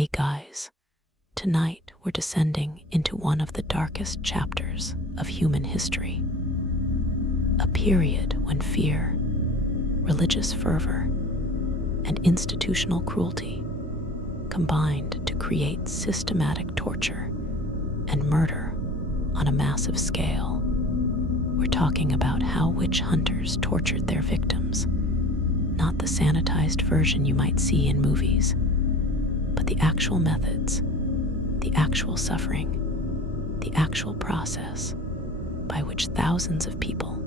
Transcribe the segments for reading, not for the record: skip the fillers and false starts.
Hey guys, tonight we're descending into one of the darkest chapters of human history. A period when fear, religious fervor, and institutional cruelty combined to create systematic torture and murder on a massive scale. We're talking about how witch hunters tortured their victims, not the sanitized version you might see in movies, but the actual methods, the actual suffering, the actual process by which thousands of people,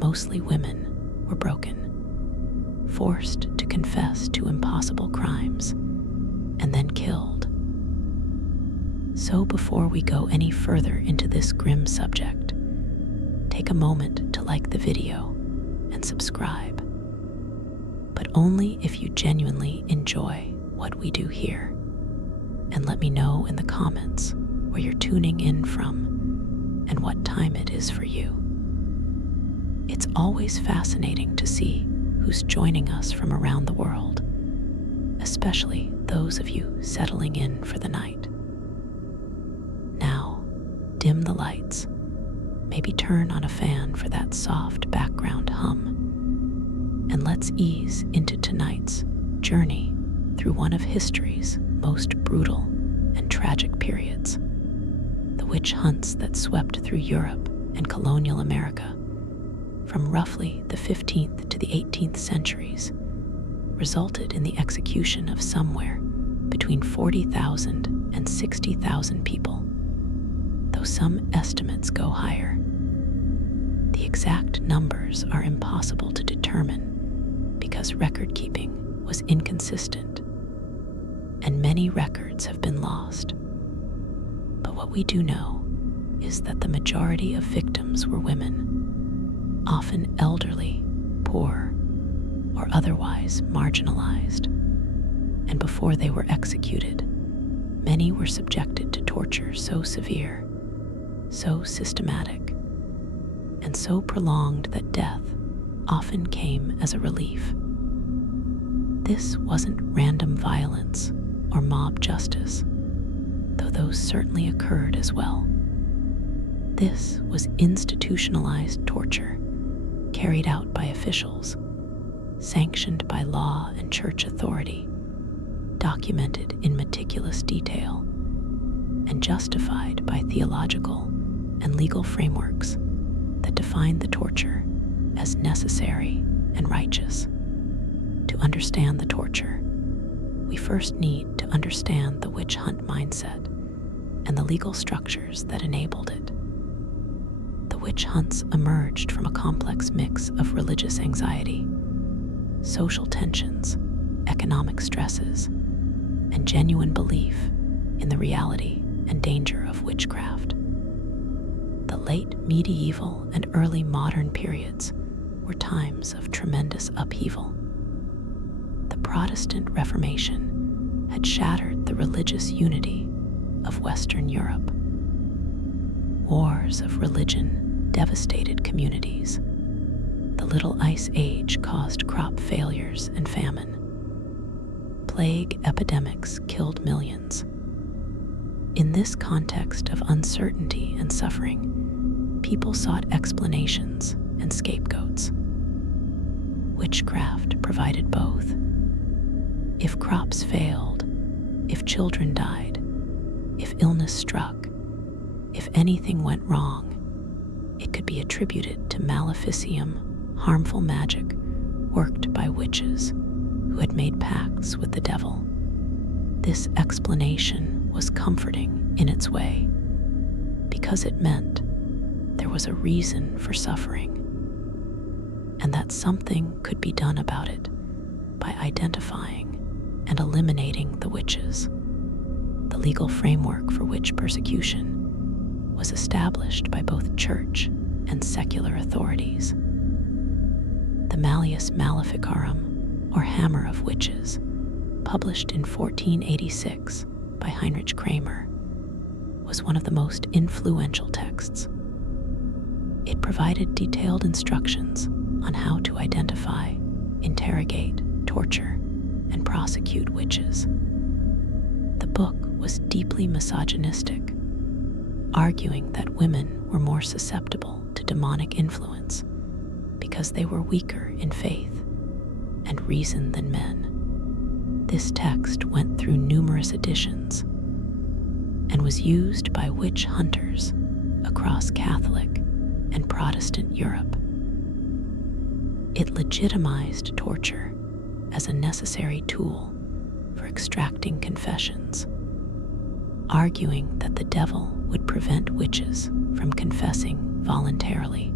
mostly women, were broken, forced to confess to impossible crimes, and then killed. So before we go any further into this grim subject, take a moment to like the video and subscribe, but only if you genuinely enjoy what we do here. And let me know in the comments where you're tuning in from and what time it is for you. It's always fascinating to see who's joining us from around the world, especially those of you settling in for the night. Now, dim the lights, maybe turn on a fan for that soft background hum, and let's ease into tonight's journey through one of history's most brutal and tragic periods, the witch hunts that swept through Europe and colonial America from roughly the 15th to the 18th centuries, resulted in the execution of somewhere between 40,000 and 60,000 people, though some estimates go higher. The exact numbers are impossible to determine because record keeping was inconsistent, and many records have been lost. But what we do know is that the majority of victims were women, often elderly, poor, or otherwise marginalized. And before they were executed, many were subjected to torture so severe, so systematic, and so prolonged that death often came as a relief. This wasn't random violence or mob justice, though those certainly occurred as well. This was institutionalized torture carried out by officials, sanctioned by law and church authority, documented in meticulous detail, and justified by theological and legal frameworks that define the torture as necessary and righteous. To understand the torture, we first need to understand the witch hunt mindset and the legal structures that enabled it. The witch hunts emerged from a complex mix of religious anxiety, social tensions, economic stresses, and genuine belief in the reality and danger of witchcraft. The late medieval and early modern periods were times of tremendous upheaval. The Protestant Reformation had shattered the religious unity of Western Europe. Wars of religion devastated communities. The Little Ice Age caused crop failures and famine. Plague epidemics killed millions. In this context of uncertainty and suffering, people sought explanations and scapegoats. Witchcraft provided both. If crops failed, if children died, if illness struck, if anything went wrong, it could be attributed to maleficium, harmful magic worked by witches who had made pacts with the devil. This explanation was comforting in its way because it meant there was a reason for suffering and that something could be done about it by identifying and eliminating the witches. The legal framework for witch persecution was established by both church and secular authorities. The Malleus Maleficarum, or Hammer of Witches, published in 1486 by Heinrich Kramer, was one of the most influential texts. It provided detailed instructions on how to identify, interrogate, torture, and prosecute witches. The book was deeply misogynistic, arguing that women were more susceptible to demonic influence because they were weaker in faith and reason than men. This text went through numerous editions and was used by witch hunters across Catholic and Protestant Europe. It legitimized torture as a necessary tool for extracting confessions, arguing that the devil would prevent witches from confessing voluntarily.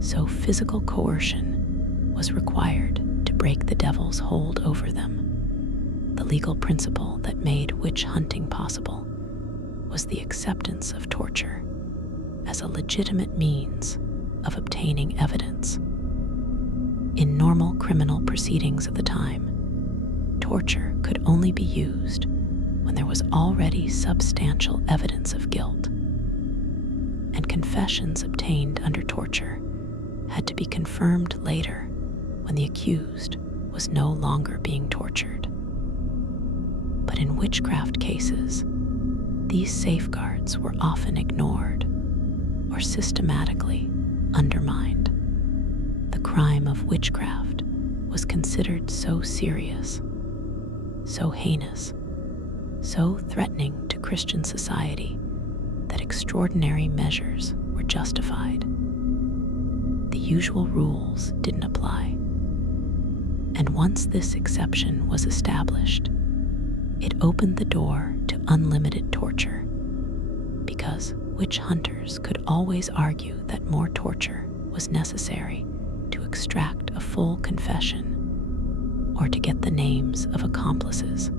So physical coercion was required to break the devil's hold over them. The legal principle that made witch hunting possible was the acceptance of torture as a legitimate means of obtaining evidence. In normal criminal proceedings of the time, torture could only be used when there was already substantial evidence of guilt, and confessions obtained under torture had to be confirmed later when the accused was no longer being tortured. But in witchcraft cases, these safeguards were often ignored or systematically undermined. The crime of witchcraft was considered so serious, so heinous, so threatening to Christian society that extraordinary measures were justified. The usual rules didn't apply. And once this exception was established, it opened the door to unlimited torture, because witch hunters could always argue that more torture was necessary to extract a full confession or to get the names of accomplices.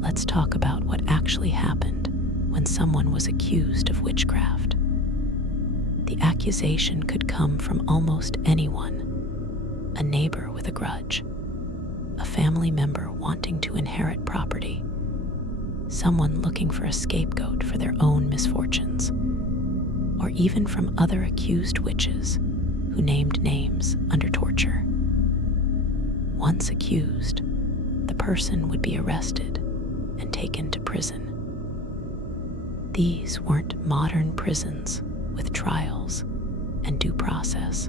Let's talk about what actually happened when someone was accused of witchcraft. The accusation could come from almost anyone: a neighbor with a grudge, a family member wanting to inherit property, someone looking for a scapegoat for their own misfortunes, or even from other accused witches who named names under torture. Once accused, the person would be arrested and taken to prison. These weren't modern prisons with trials and due process.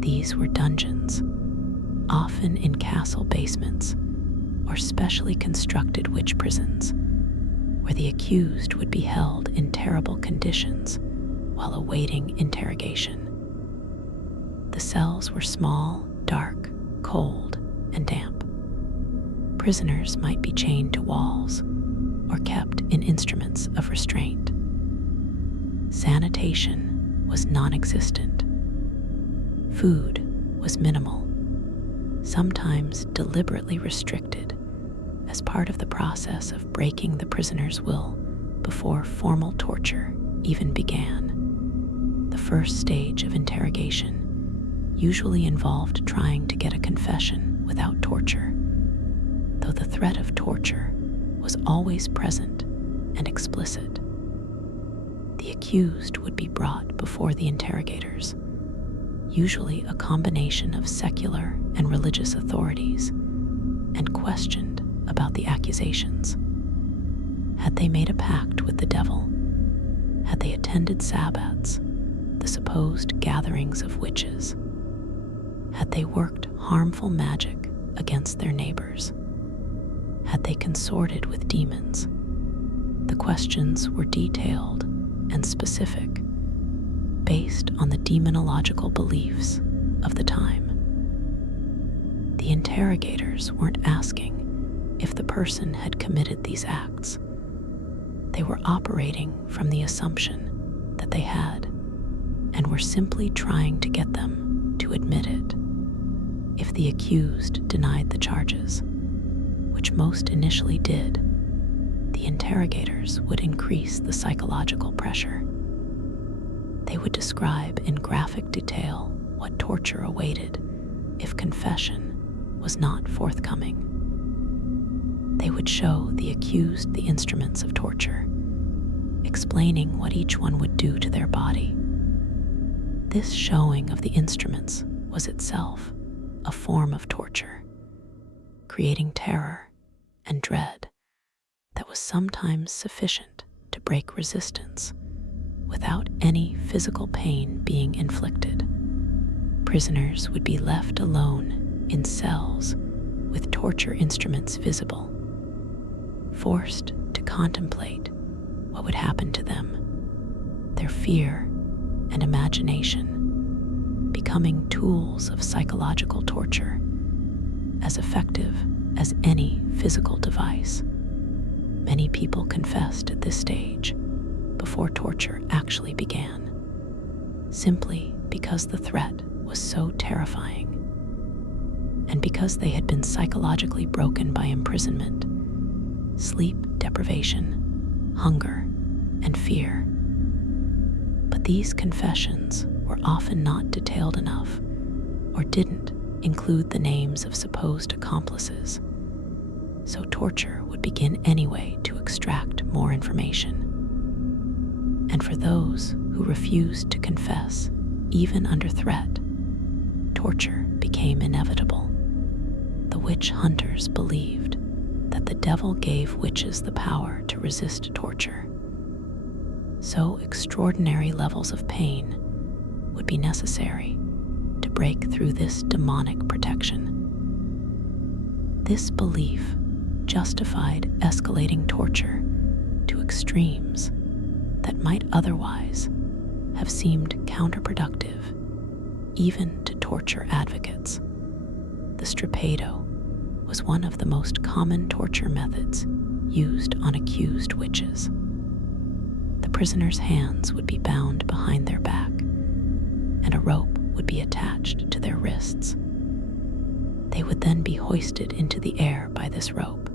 These were dungeons, often in castle basements or specially constructed witch prisons, where the accused would be held in terrible conditions while awaiting interrogation. The cells were small, dark, cold, and damp. Prisoners might be chained to walls or kept in instruments of restraint. Sanitation was non-existent. Food was minimal, sometimes deliberately restricted as part of the process of breaking the prisoner's will before formal torture even began. The first stage of interrogation usually involved trying to get a confession without torture, though the threat of torture was always present and explicit. The accused would be brought before the interrogators, usually a combination of secular and religious authorities, and questioned about the accusations. Had they made a pact with the devil? Had they attended sabbats, the supposed gatherings of witches? Had they worked harmful magic against their neighbors? Had they consorted with demons? The questions were detailed and specific, based on the demonological beliefs of the time. The interrogators weren't asking if the person had committed these acts. They were operating from the assumption that they had, and were simply trying to get them to admit it. If the accused denied the charges, which most initially did, the interrogators would increase the psychological pressure. They would describe in graphic detail what torture awaited if confession was not forthcoming. They would show the accused the instruments of torture, explaining what each one would do to their body. This showing of the instruments was itself a form of torture, creating terror and dread was sometimes sufficient to break resistance without any physical pain being inflicted. Prisoners would be left alone in cells with torture instruments visible, forced to contemplate what would happen to them, their fear and imagination becoming tools of psychological torture, as effective as any physical device. Many people confessed at this stage, before torture actually began, simply because the threat was so terrifying, and because they had been psychologically broken by imprisonment, sleep deprivation, hunger, and fear. But these confessions were often not detailed enough, or didn't include the names of supposed accomplices, so torture would begin anyway to extract more information. And for those who refused to confess, even under threat, torture became inevitable. The witch hunters believed that the devil gave witches the power to resist torture, so extraordinary levels of pain would be necessary to break through this demonic protection. This belief justified escalating torture to extremes that might otherwise have seemed counterproductive even to torture advocates. The stripado was one of the most common torture methods used on accused witches. The prisoners' hands would be bound behind their back, and a rope would be attached to their wrists. They would then be hoisted into the air by this rope,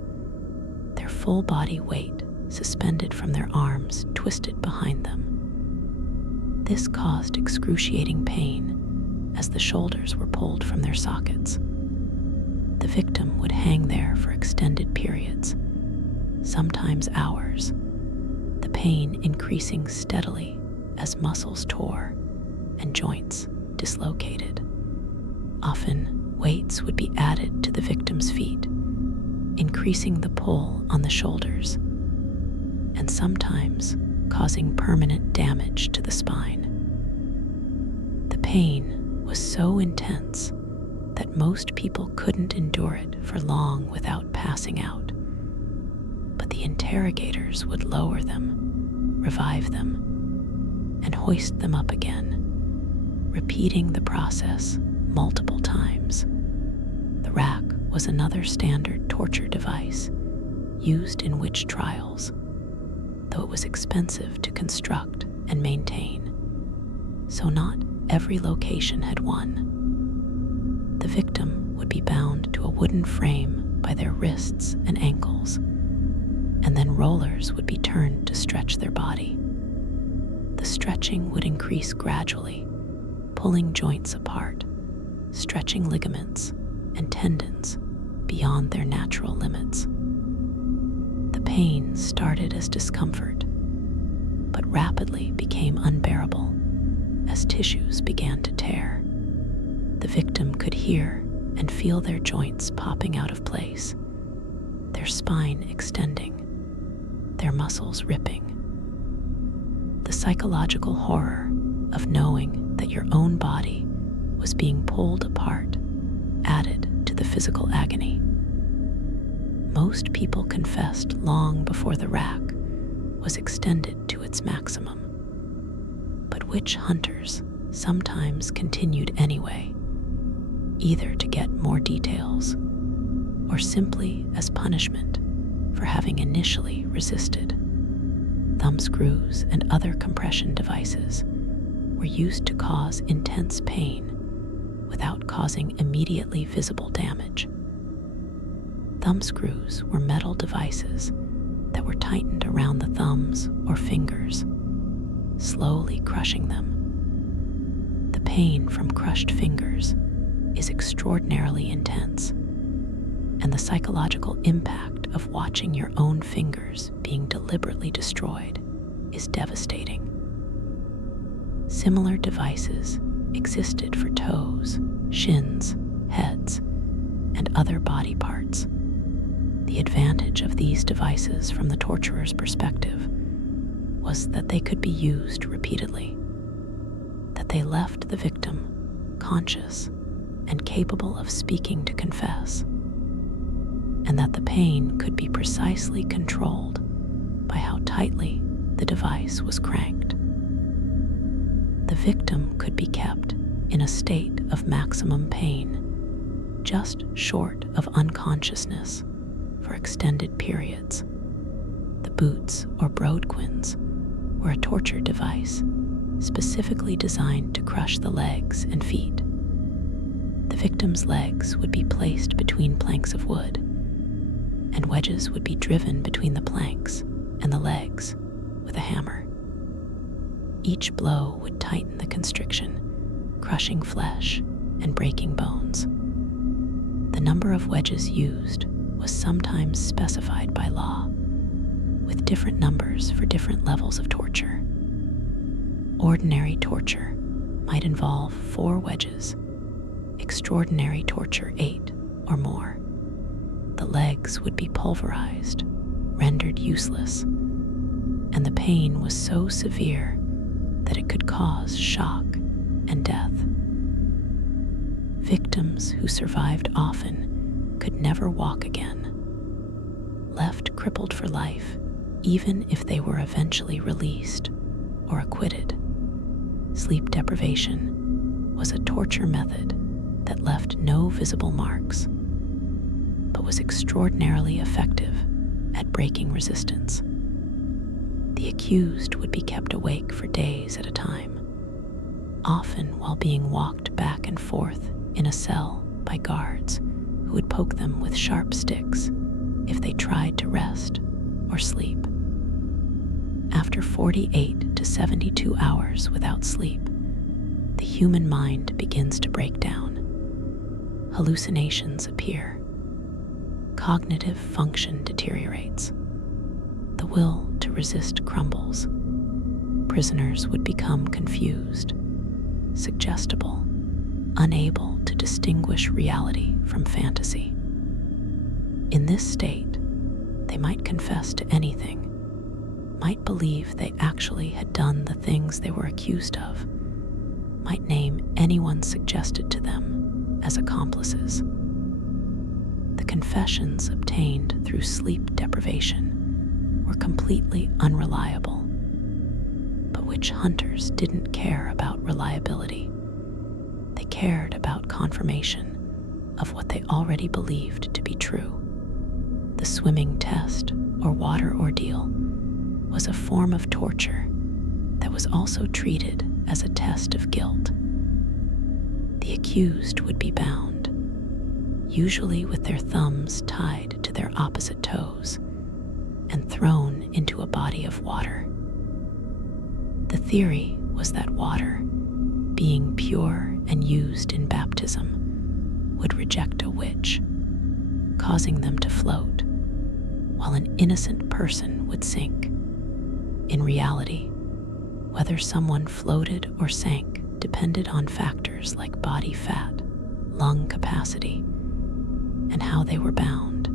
their full body weight suspended from their arms twisted behind them. This caused excruciating pain as the shoulders were pulled from their sockets. The victim would hang there for extended periods, sometimes hours, the pain increasing steadily as muscles tore and joints dislocated. Often, weights would be added to the victim's feet, increasing the pull on the shoulders, and sometimes causing permanent damage to the spine. The pain was so intense that most people couldn't endure it for long without passing out. But the interrogators would lower them, revive them, and hoist them up again, repeating the process multiple times. The rack was another standard torture device used in witch trials, though it was expensive to construct and maintain, so not every location had one. The victim would be bound to a wooden frame by their wrists and ankles, and then rollers would be turned to stretch their body. The stretching would increase gradually, pulling joints apart, stretching ligaments and tendons beyond their natural limits. The pain started as discomfort, but rapidly became unbearable as tissues began to tear. The victim could hear and feel their joints popping out of place, their spine extending, their muscles ripping. The psychological horror of knowing that your own body was being pulled apart added to the physical agony. Most people confessed long before the rack was extended to its maximum. But witch hunters sometimes continued anyway, either to get more details or simply as punishment for having initially resisted. Thumbscrews and other compression devices were used to cause intense pain without causing immediately visible damage. Thumbscrews were metal devices that were tightened around the thumbs or fingers, slowly crushing them. The pain from crushed fingers is extraordinarily intense, and the psychological impact of watching your own fingers being deliberately destroyed is devastating. Similar devices existed for toes, shins, heads, and other body parts. The advantage of these devices from the torturer's perspective was that they could be used repeatedly, that they left the victim conscious and capable of speaking to confess, and that the pain could be precisely controlled by how tightly the device was cranked. The victim could be kept in a state of maximum pain, just short of unconsciousness, for extended periods. The boots or brodequins were a torture device specifically designed to crush the legs and feet. The victim's legs would be placed between planks of wood, and wedges would be driven between the planks and the legs with a hammer. Each blow would tighten the constriction, crushing flesh and breaking bones. The number of wedges used was sometimes specified by law, with different numbers for different levels of torture. Ordinary torture might involve 4 wedges, extraordinary torture 8 or more. The legs would be pulverized, rendered useless, and the pain was so severe that it could cause shock and death. Victims who survived often could never walk again, left crippled for life even if they were eventually released or acquitted. Sleep deprivation was a torture method that left no visible marks, but was extraordinarily effective at breaking resistance. The accused would be kept awake for days at a time, often while being walked back and forth in a cell by guards who would poke them with sharp sticks if they tried to rest or sleep. After 48 to 72 hours without sleep, the human mind begins to break down. Hallucinations appear. Cognitive function deteriorates. The will to resist crumbles. Prisoners would become confused, suggestible, unable to distinguish reality from fantasy. In this state, they might confess to anything, might believe they actually had done the things they were accused of, might name anyone suggested to them as accomplices. The confessions obtained through sleep deprivation were completely unreliable, but witch hunters didn't care about reliability. They cared about confirmation of what they already believed to be true. The swimming test or water ordeal was a form of torture that was also treated as a test of guilt. The accused would be bound, usually with their thumbs tied to their opposite toes, and thrown into a body of water. The theory was that water, being pure and used in baptism, would reject a witch, causing them to float, while an innocent person would sink. In reality, whether someone floated or sank depended on factors like body fat, lung capacity, and how they were bound,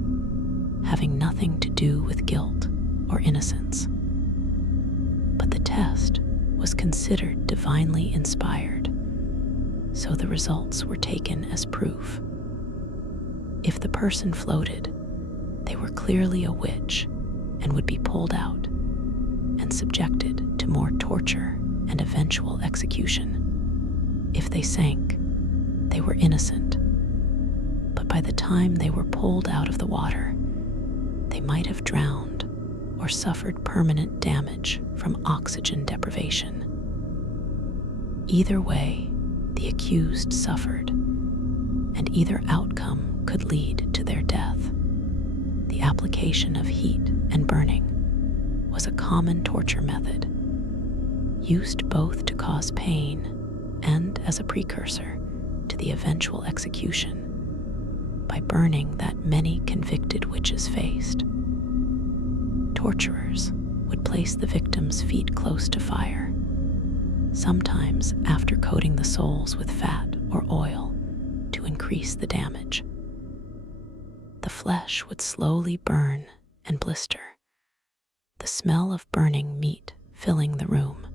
having nothing to do with guilt or innocence. But the test was considered divinely inspired, so the results were taken as proof. If the person floated, they were clearly a witch and would be pulled out and subjected to more torture and eventual execution. If they sank, they were innocent, but by the time they were pulled out of the water, they might have drowned or suffered permanent damage from oxygen deprivation. Either way, the accused suffered, and either outcome could lead to their death. The application of heat and burning was a common torture method, used both to cause pain and as a precursor to the eventual execution, by burning that many convicted witches faced. Torturers would place the victim's feet close to fire, sometimes after coating the soles with fat or oil to increase the damage. The flesh would slowly burn and blister, the smell of burning meat filling the room,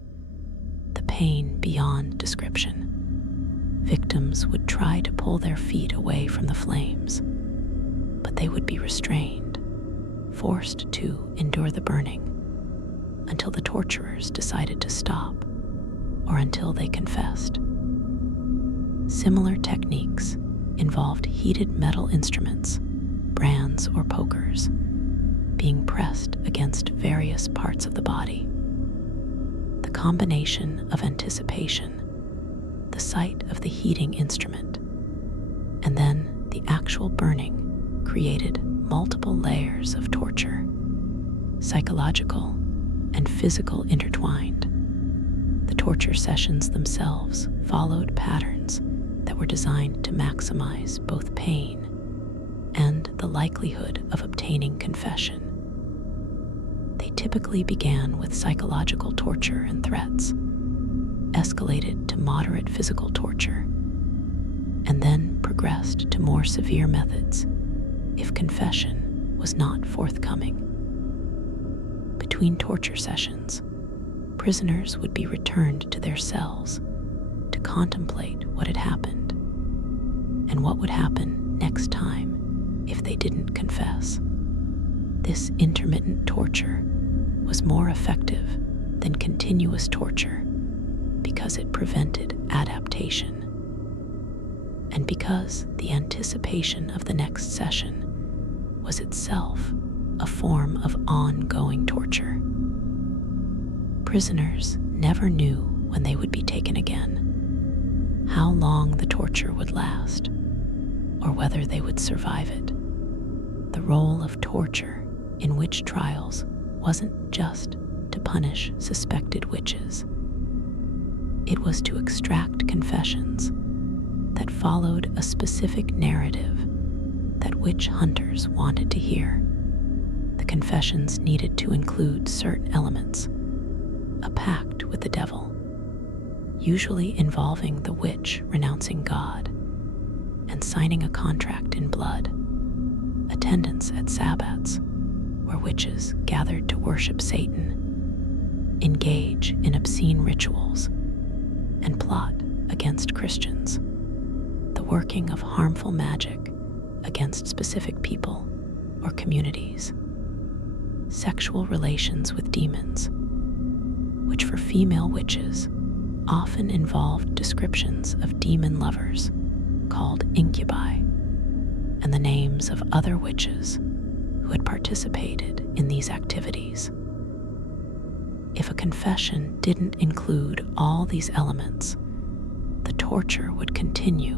the pain beyond description. Victims would try to pull their feet away from the flames, but they would be restrained, forced to endure the burning until the torturers decided to stop or until they confessed. Similar techniques involved heated metal instruments, brands or pokers, being pressed against various parts of the body. The combination of anticipation, the sight of the heating instrument, and then the actual burning created multiple layers of torture, psychological and physical intertwined. The torture sessions themselves followed patterns that were designed to maximize both pain and the likelihood of obtaining confession. They typically began with psychological torture and threats, escalated to moderate physical torture, and then progressed to more severe methods if confession was not forthcoming. Between torture sessions, prisoners would be returned to their cells to contemplate what had happened and what would happen next time if they didn't confess. This intermittent torture was more effective than continuous torture because it prevented adaptation, and because the anticipation of the next session was itself a form of ongoing torture. Prisoners never knew when they would be taken again, how long the torture would last, or whether they would survive it. The role of torture in witch trials wasn't just to punish suspected witches. It was to extract confessions that followed a specific narrative that witch hunters wanted to hear. The confessions needed to include certain elements: a pact with the devil, usually involving the witch renouncing God and signing a contract in blood, attendance at Sabbats, where witches gathered to worship Satan, engage in obscene rituals, and plot against Christians, the working of harmful magic against specific people or communities, sexual relations with demons, which for female witches often involved descriptions of demon lovers called incubi, and the names of other witches who had participated in these activities. If a confession didn't include all these elements, the torture would continue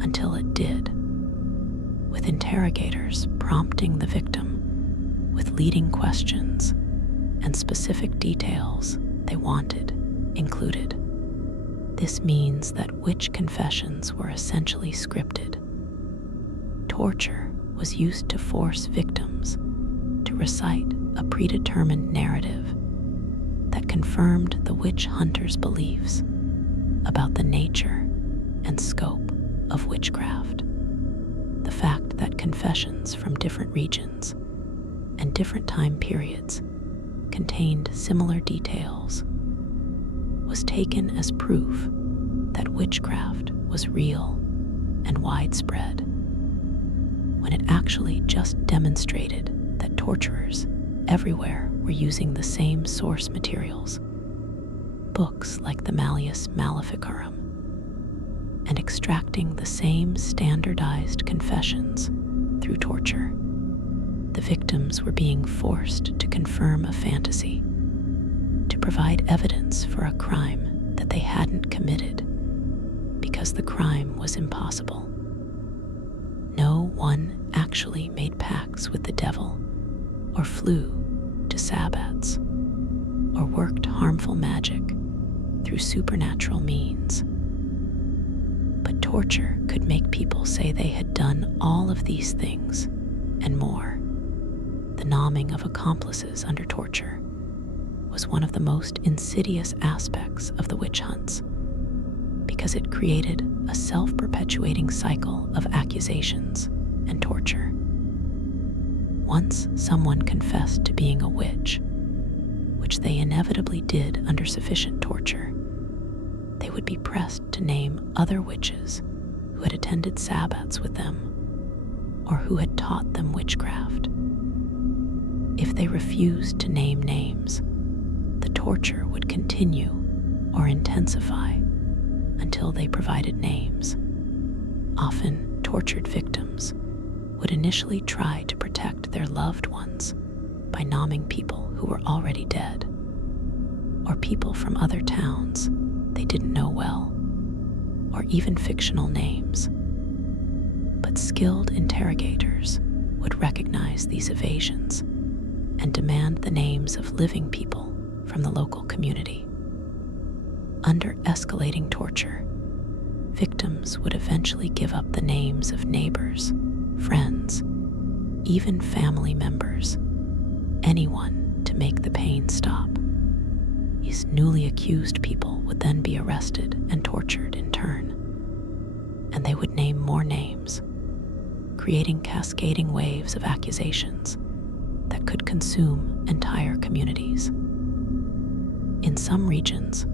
until it did, with interrogators prompting the victim with leading questions and specific details they wanted included. This means that witch confessions were essentially scripted. Torture was used to force victims to recite a predetermined narrative that confirmed the witch hunter's beliefs about the nature and scope of witchcraft. The fact that confessions from different regions and different time periods contained similar details was taken as proof that witchcraft was real and widespread, when it actually just demonstrated that torturers everywhere were using the same source materials, books like the Malleus Maleficarum, and extracting the same standardized confessions through torture. The victims were being forced to confirm a fantasy, to provide evidence for a crime that they hadn't committed because the crime was impossible. No one actually made pacts with the devil, or flew to Sabbats, or worked harmful magic through supernatural means. But torture could make people say they had done all of these things and more. The nomming of accomplices under torture was one of the most insidious aspects of the witch hunts, because it created a self-perpetuating cycle of accusations and torture. Once someone confessed to being a witch, which they inevitably did under sufficient torture, they would be pressed to name other witches who had attended sabbats with them or who had taught them witchcraft. If they refused to name names, the torture would continue or intensify until they provided names. Often, tortured victims would initially try to protect their loved ones by naming people who were already dead, or people from other towns they didn't know well, or even fictional names. But skilled interrogators would recognize these evasions and demand the names of living people from the local community. Under escalating torture, victims would eventually give up the names of neighbors, friends, even family members, anyone to make the pain stop. These newly accused people would then be arrested and tortured in turn, and they would name more names, creating cascading waves of accusations that could consume entire communities. In some regions,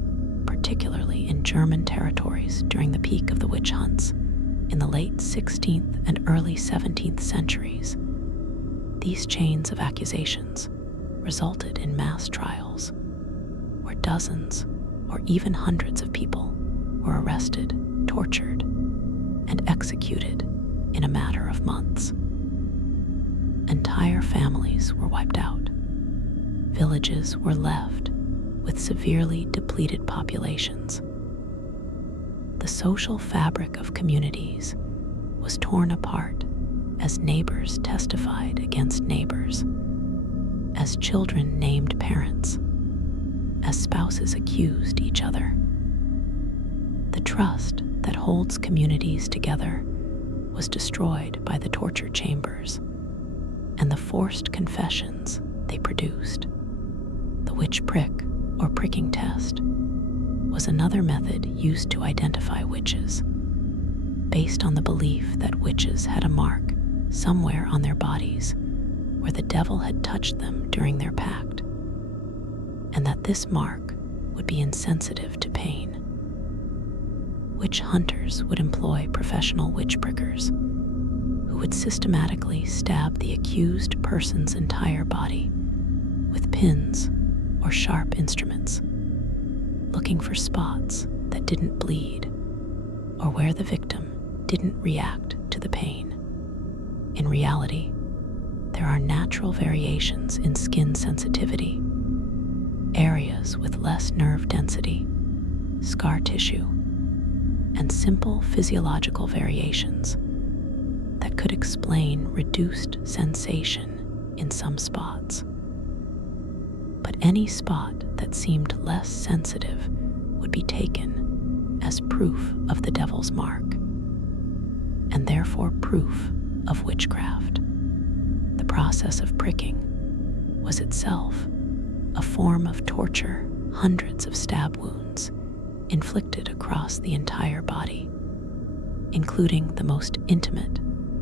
particularly in German territories during the peak of the witch hunts in the late 16th and early 17th centuries, these chains of accusations resulted in mass trials where dozens or even hundreds of people were arrested, tortured, and executed in a matter of months. Entire families were wiped out. Villages were left with severely depleted populations. The social fabric of communities was torn apart as neighbors testified against neighbors, as children named parents, as spouses accused each other. The trust that holds communities together was destroyed by the torture chambers and the forced confessions they produced. The witch prick, or pricking test, was another method used to identify witches, based on the belief that witches had a mark somewhere on their bodies where the devil had touched them during their pact, and that this mark would be insensitive to pain. Witch hunters would employ professional witch prickers who would systematically stab the accused person's entire body with pins or sharp instruments, looking for spots that didn't bleed or where the victim didn't react to the pain. In reality, there are natural variations in skin sensitivity, areas with less nerve density, scar tissue, and simple physiological variations that could explain reduced sensation in some spots. But any spot that seemed less sensitive would be taken as proof of the devil's mark, and therefore proof of witchcraft. The process of pricking was itself a form of torture, hundreds of stab wounds inflicted across the entire body, including the most intimate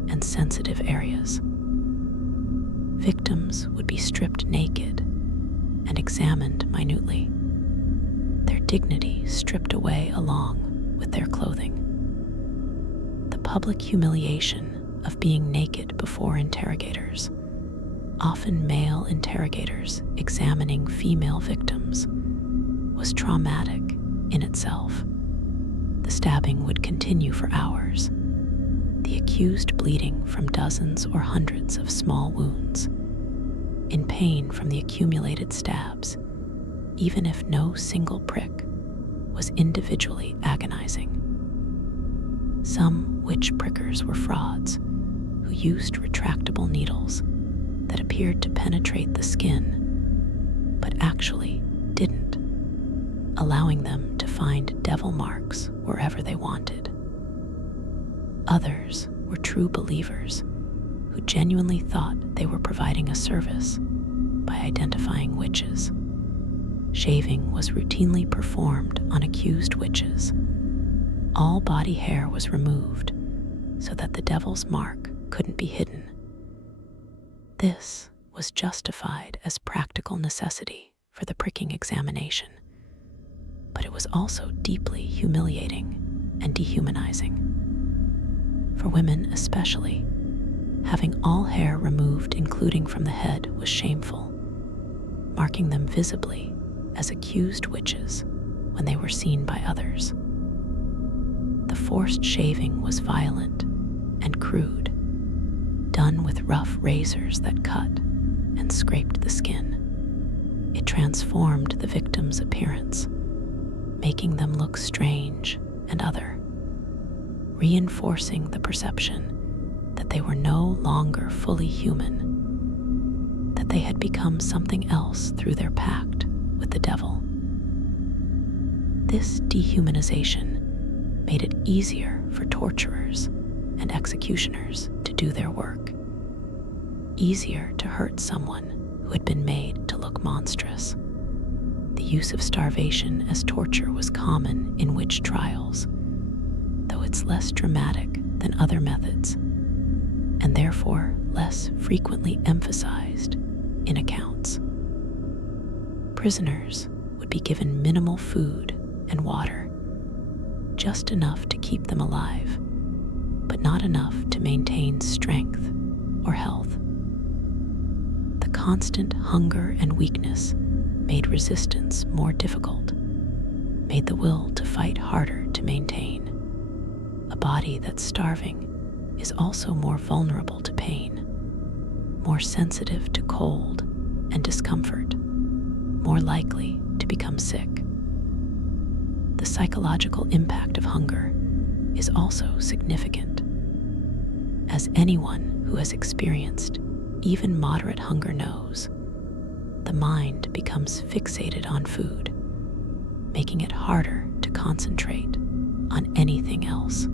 and sensitive areas. Victims would be stripped naked and examined minutely, their dignity stripped away along with their clothing. The public humiliation of being naked before interrogators, often male interrogators examining female victims, was traumatic in itself. The stabbing would continue for hours, the accused bleeding from dozens or hundreds of small wounds, in pain from the accumulated stabs, even if no single prick was individually agonizing. Some witch prickers were frauds who used retractable needles that appeared to penetrate the skin, but actually didn't, allowing them to find devil marks wherever they wanted. Others were true believers who genuinely thought they were providing a service by identifying witches. Shaving was routinely performed on accused witches. All body hair was removed so that the devil's mark couldn't be hidden. This was justified as practical necessity for the pricking examination, but it was also deeply humiliating and dehumanizing. For women especially, having all hair removed, including from the head, was shameful, marking them visibly as accused witches when they were seen by others. The forced shaving was violent and crude, done with rough razors that cut and scraped the skin. It transformed the victim's appearance, making them look strange and other, reinforcing the perception that they were no longer fully human, that they had become something else through their pact with the devil. This dehumanization made it easier for torturers and executioners to do their work, easier to hurt someone who had been made to look monstrous. The use of starvation as torture was common in witch trials, though it's less dramatic than other methods, and therefore less frequently emphasized in accounts. Prisoners would be given minimal food and water, just enough to keep them alive, but not enough to maintain strength or health. The constant hunger and weakness made resistance more difficult, made the will to fight harder to maintain. A body that's starving is also more vulnerable to pain, more sensitive to cold and discomfort, more likely to become sick. The psychological impact of hunger is also significant, as anyone who has experienced even moderate hunger knows. The mind becomes fixated on food, making it harder to concentrate on anything else.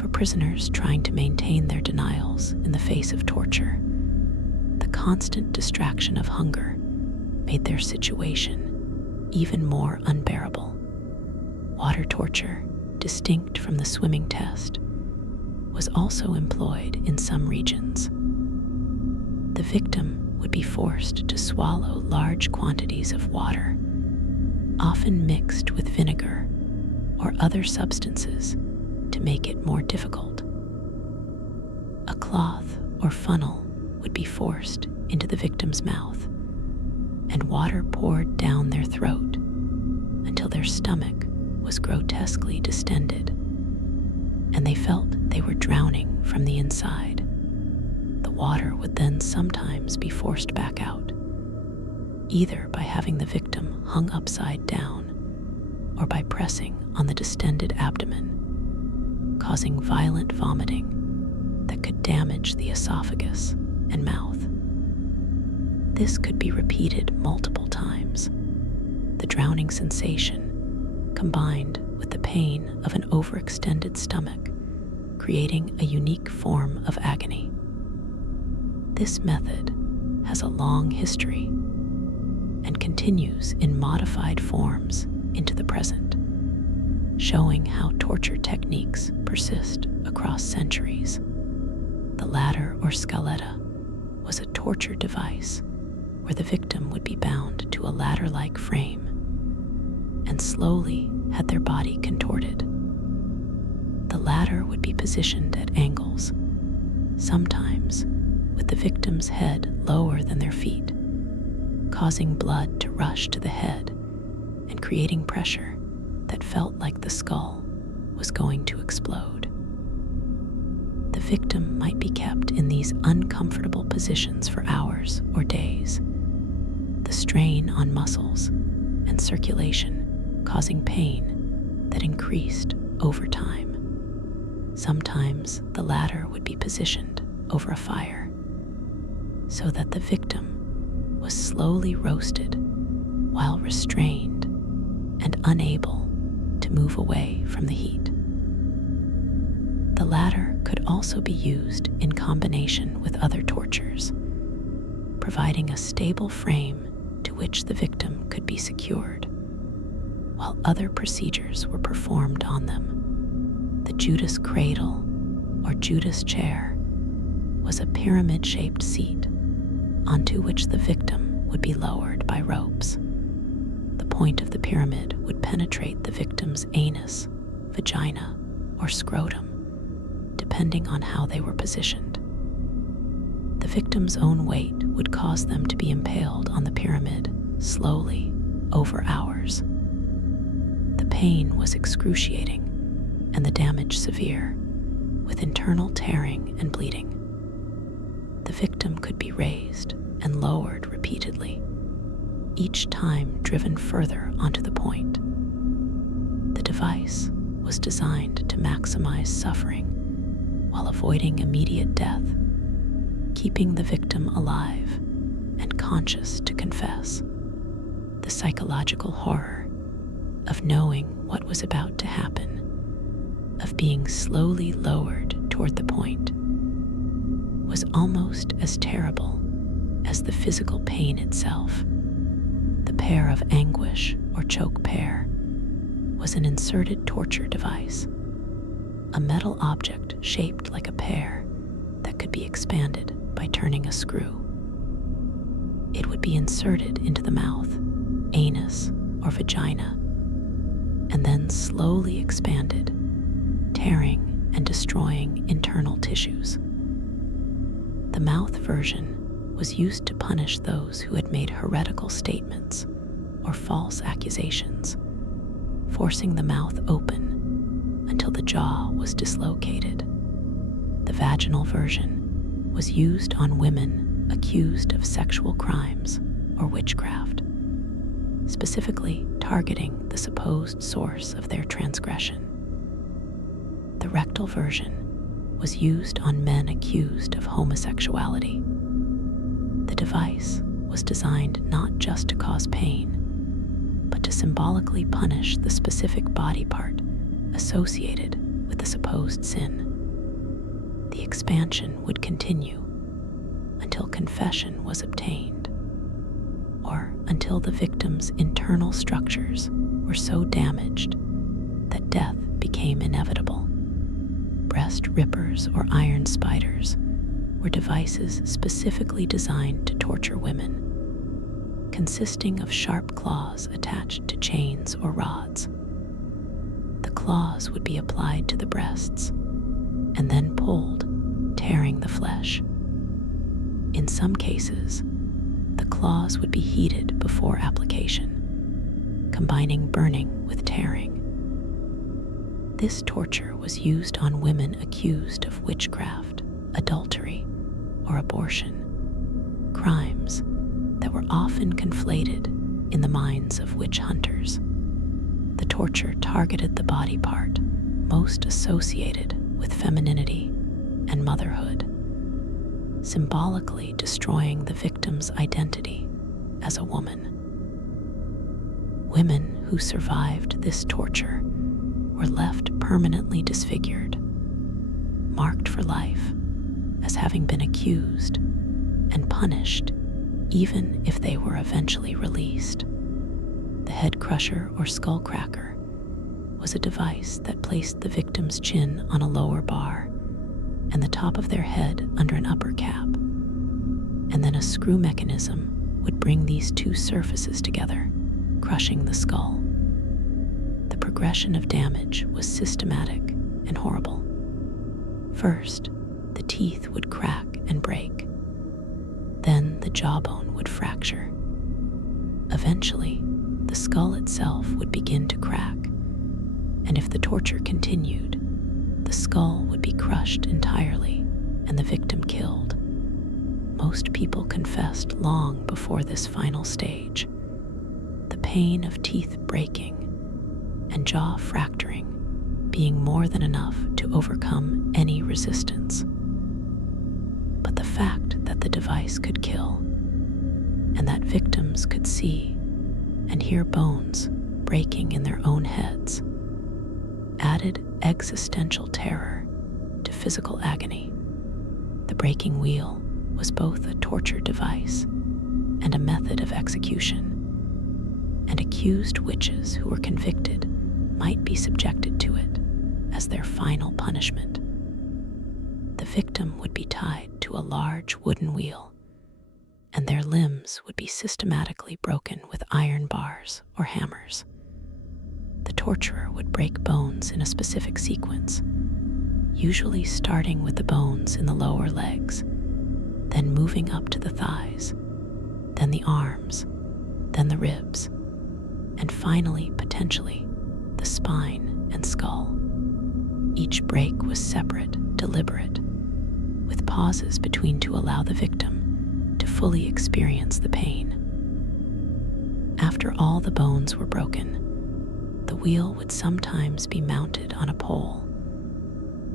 For prisoners trying to maintain their denials in the face of torture, the constant distraction of hunger made their situation even more unbearable. Water torture, distinct from the swimming test, was also employed in some regions. The victim would be forced to swallow large quantities of water, often mixed with vinegar or other substances to make it more difficult. A cloth or funnel would be forced into the victim's mouth, and water poured down their throat until their stomach was grotesquely distended, and they felt they were drowning from the inside. The water would then sometimes be forced back out, either by having the victim hung upside down or by pressing on the distended abdomen, causing violent vomiting that could damage the esophagus and mouth. This could be repeated multiple times. The drowning sensation, combined with the pain of an overextended stomach, creating a unique form of agony. This method has a long history and continues in modified forms into the present, showing how torture techniques persist across centuries. The ladder or scaletta was a torture device where the victim would be bound to a ladder-like frame and slowly had their body contorted. The ladder would be positioned at angles, sometimes with the victim's head lower than their feet, causing blood to rush to the head and creating pressure that felt like the skull was going to explode. The victim might be kept in these uncomfortable positions for hours or days, the strain on muscles and circulation causing pain that increased over time. Sometimes the ladder would be positioned over a fire so that the victim was slowly roasted while restrained and unable to move away from the heat. The ladder could also be used in combination with other tortures, providing a stable frame to which the victim could be secured, while other procedures were performed on them. The Judas cradle or Judas chair was a pyramid-shaped seat onto which the victim would be lowered by ropes. The point of the pyramid would penetrate the victim's anus, vagina, or scrotum, depending on how they were positioned. The victim's own weight would cause them to be impaled on the pyramid slowly over hours. The pain was excruciating and the damage severe, with internal tearing and bleeding. The victim could be raised and lowered repeatedly, each time driven further onto the point. The device was designed to maximize suffering while avoiding immediate death, keeping the victim alive and conscious to confess. The psychological horror of knowing what was about to happen, of being slowly lowered toward the point, was almost as terrible as the physical pain itself. The pear of anguish, or choke pear, was an inserted torture device, a metal object shaped like a pear that could be expanded by turning a screw. It would be inserted into the mouth, anus, or vagina, and then slowly expanded, tearing and destroying internal tissues. The mouth version was used to punish those who had made heretical statements or false accusations, forcing the mouth open until the jaw was dislocated. The vaginal version was used on women accused of sexual crimes or witchcraft, specifically targeting the supposed source of their transgression. The rectal version was used on men accused of homosexuality. The device was designed not just to cause pain, but to symbolically punish the specific body part associated with the supposed sin. The expansion would continue until confession was obtained, or until the victim's internal structures were so damaged that death became inevitable. Breast rippers or iron spiders were devices specifically designed to torture women, consisting of sharp claws attached to chains or rods. The claws would be applied to the breasts and then pulled, tearing the flesh. In some cases, the claws would be heated before application, combining burning with tearing. This torture was used on women accused of witchcraft, adultery, or abortion, crimes that were often conflated in the minds of witch hunters. The torture targeted the body part most associated with femininity and motherhood, symbolically destroying the victim's identity as a woman. Women who survived this torture were left permanently disfigured, marked for life as having been accused and punished even if they were eventually released. The head crusher or skull cracker was a device that placed the victim's chin on a lower bar and the top of their head under an upper cap, and then a screw mechanism would bring these two surfaces together, crushing the skull. The progression of damage was systematic and horrible. First, the teeth would crack and break. Then the jawbone would fracture. Eventually, the skull itself would begin to crack, and if the torture continued, the skull would be crushed entirely and the victim killed. Most people confessed long before this final stage. The pain of teeth breaking and jaw fracturing being more than enough to overcome any resistance. But the fact that the device could kill, and that victims could see and hear bones breaking in their own heads, added existential terror to physical agony. The breaking wheel was both a torture device and a method of execution, and accused witches who were convicted might be subjected to it as their final punishment. The victim would be tied to a large wooden wheel, and their limbs would be systematically broken with iron bars or hammers. The torturer would break bones in a specific sequence, usually starting with the bones in the lower legs, then moving up to the thighs, then the arms, then the ribs, and finally, potentially, the spine and skull. Each break was separate, deliberate, with pauses between to allow the victim to fully experience the pain. After all the bones were broken, the wheel would sometimes be mounted on a pole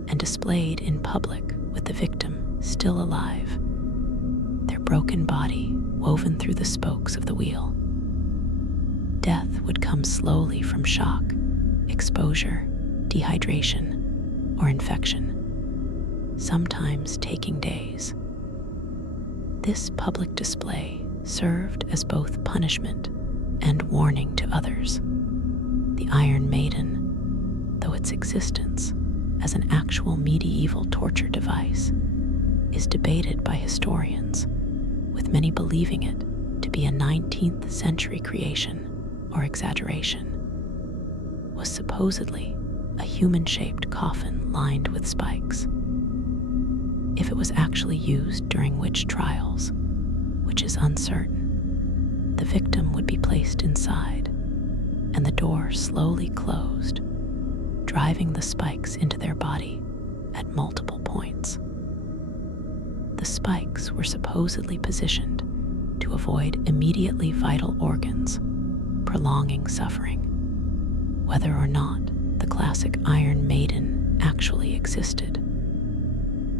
and displayed in public with the victim still alive, their broken body woven through the spokes of the wheel. Death would come slowly from shock, exposure, dehydration, or infection, sometimes taking days. This public display served as both punishment and warning to others. The Iron Maiden, though its existence as an actual medieval torture device is debated by historians, with many believing it to be a 19th century creation or exaggeration, was supposedly a human-shaped coffin lined with spikes. If it was actually used during witch trials, which is uncertain, the victim would be placed inside and the door slowly closed, driving the spikes into their body at multiple points. The spikes were supposedly positioned to avoid immediately vital organs, prolonging suffering. Whether or not the classic Iron Maiden actually existed,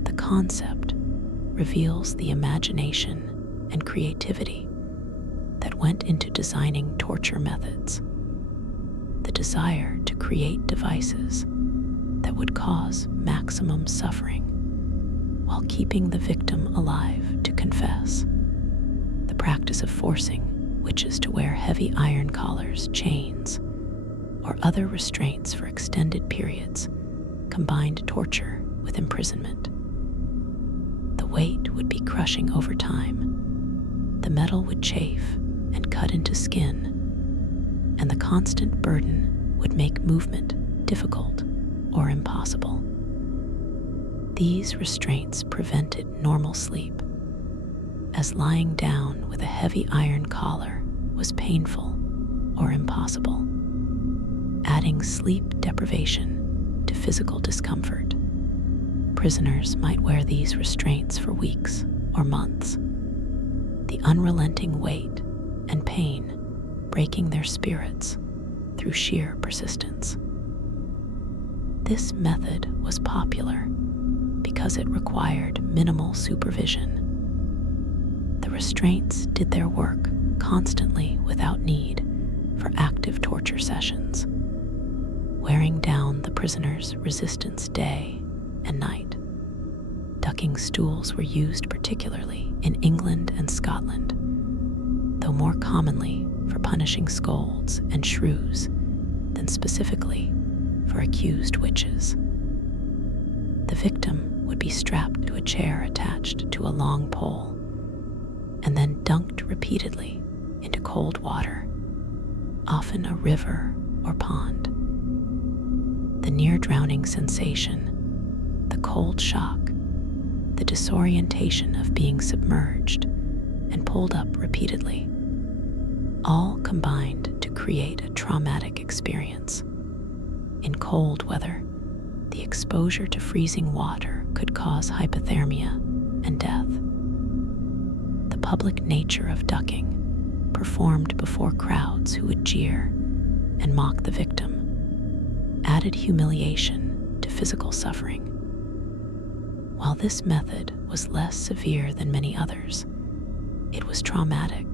the concept reveals the imagination and creativity that went into designing torture methods. The desire to create devices that would cause maximum suffering while keeping the victim alive to confess. The practice of forcing witches to wear heavy iron collars, chains, or other restraints for extended periods combined torture with imprisonment. The weight would be crushing over time. The metal would chafe and cut into skin, and the constant burden would make movement difficult or impossible. These restraints prevented normal sleep, as lying down with a heavy iron collar was painful or impossible, adding sleep deprivation to physical discomfort. Prisoners might wear these restraints for weeks or months, the unrelenting weight and pain breaking their spirits through sheer persistence. This method was popular because it required minimal supervision. The restraints did their work constantly without need for active torture sessions, wearing down the prisoner's resistance day and night. Ducking stools were used particularly in England and Scotland, though more commonly for punishing scolds and shrews than specifically for accused witches. The victim would be strapped to a chair attached to a long pole and then dunked repeatedly into cold water, often a river or pond. The near-drowning sensation, the cold shock, the disorientation of being submerged and pulled up repeatedly, all combined to create a traumatic experience. In cold weather, the exposure to freezing water could cause hypothermia and death. The public nature of ducking, performed before crowds who would jeer and mock the victim, added humiliation to physical suffering. While this method was less severe than many others, it was traumatic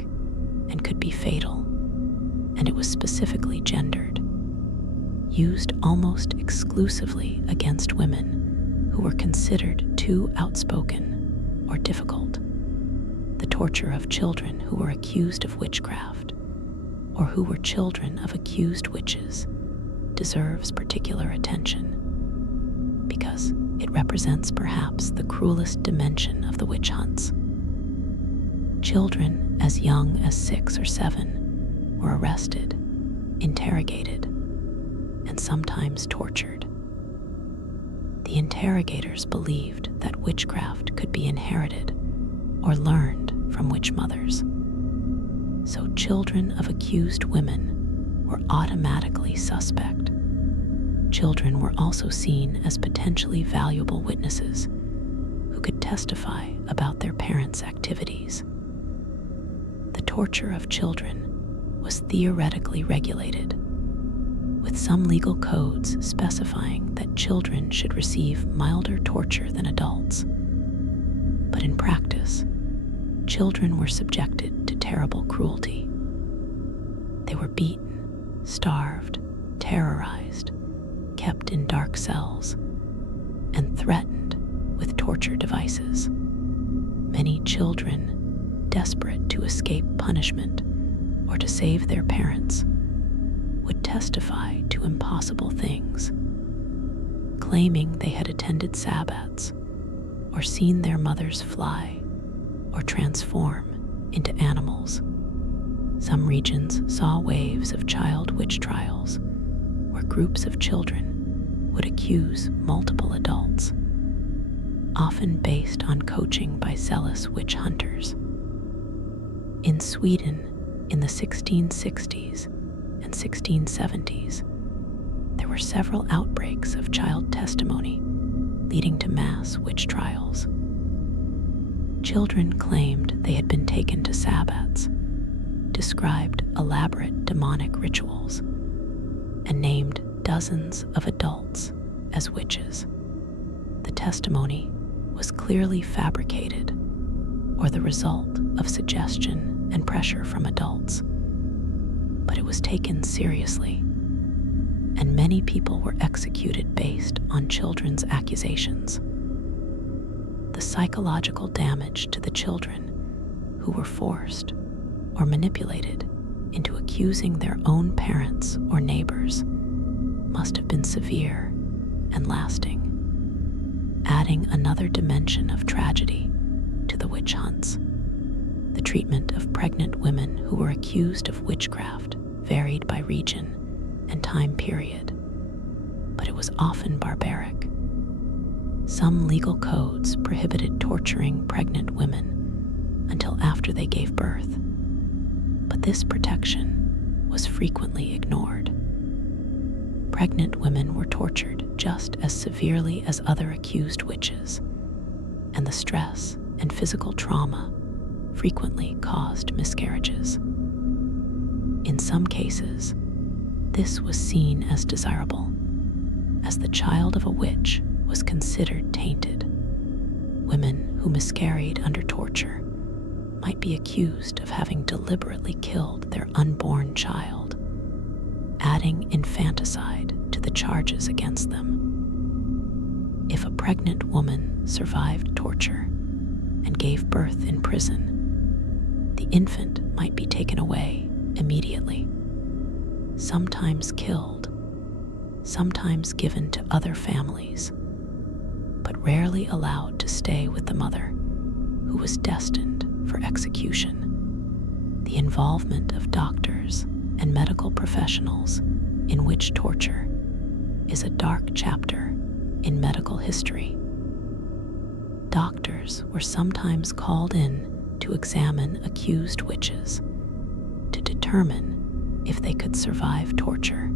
and could be fatal, and it was specifically gendered, used almost exclusively against women who were considered too outspoken or difficult. The torture of children who were accused of witchcraft or who were children of accused witches deserves particular attention because It represents perhaps the cruelest dimension of the witch hunts. Children as young as 6 or 7 were arrested, interrogated, and sometimes tortured. The interrogators believed that witchcraft could be inherited or learned from witch mothers. So children of accused women were automatically suspect. Children were also seen as potentially valuable witnesses who could testify about their parents' activities. The torture of children was theoretically regulated, with some legal codes specifying that children should receive milder torture than adults. But in practice, children were subjected to terrible cruelty. They were beaten, starved, terrorized, kept in dark cells, and threatened with torture devices. Many children, desperate to escape punishment or to save their parents, would testify to impossible things, claiming they had attended sabbats or seen their mothers fly or transform into animals. Some regions saw waves of child witch trials where groups of children would accuse multiple adults, often based on coaching by zealous witch hunters. In Sweden, in the 1660s and 1670s, there were several outbreaks of child testimony leading to mass witch trials. Children claimed they had been taken to sabbats, described elaborate demonic rituals, and named dozens of adults as witches. The testimony was clearly fabricated or the result of suggestion and pressure from adults, but it was taken seriously, and many people were executed based on children's accusations. The psychological damage to the children who were forced or manipulated into accusing their own parents or neighbors must have been severe and lasting, adding another dimension of tragedy to the witch hunts. The treatment of pregnant women who were accused of witchcraft varied by region and time period, but it was often barbaric. Some legal codes prohibited torturing pregnant women until after they gave birth, but this protection was frequently ignored. Pregnant women were tortured just as severely as other accused witches, and the stress and physical trauma frequently caused miscarriages. In some cases, this was seen as desirable, as the child of a witch was considered tainted. Women who miscarried under torture might be accused of having deliberately killed their unborn child, adding infanticide to the charges against them. If a pregnant woman survived torture and gave birth in prison, the infant might be taken away immediately, sometimes killed, sometimes given to other families, but rarely allowed to stay with the mother, who was destined for execution. The involvement of doctors and medical professionals in witch torture is a dark chapter in medical history. Doctors were sometimes called in to examine accused witches to determine if they could survive torture,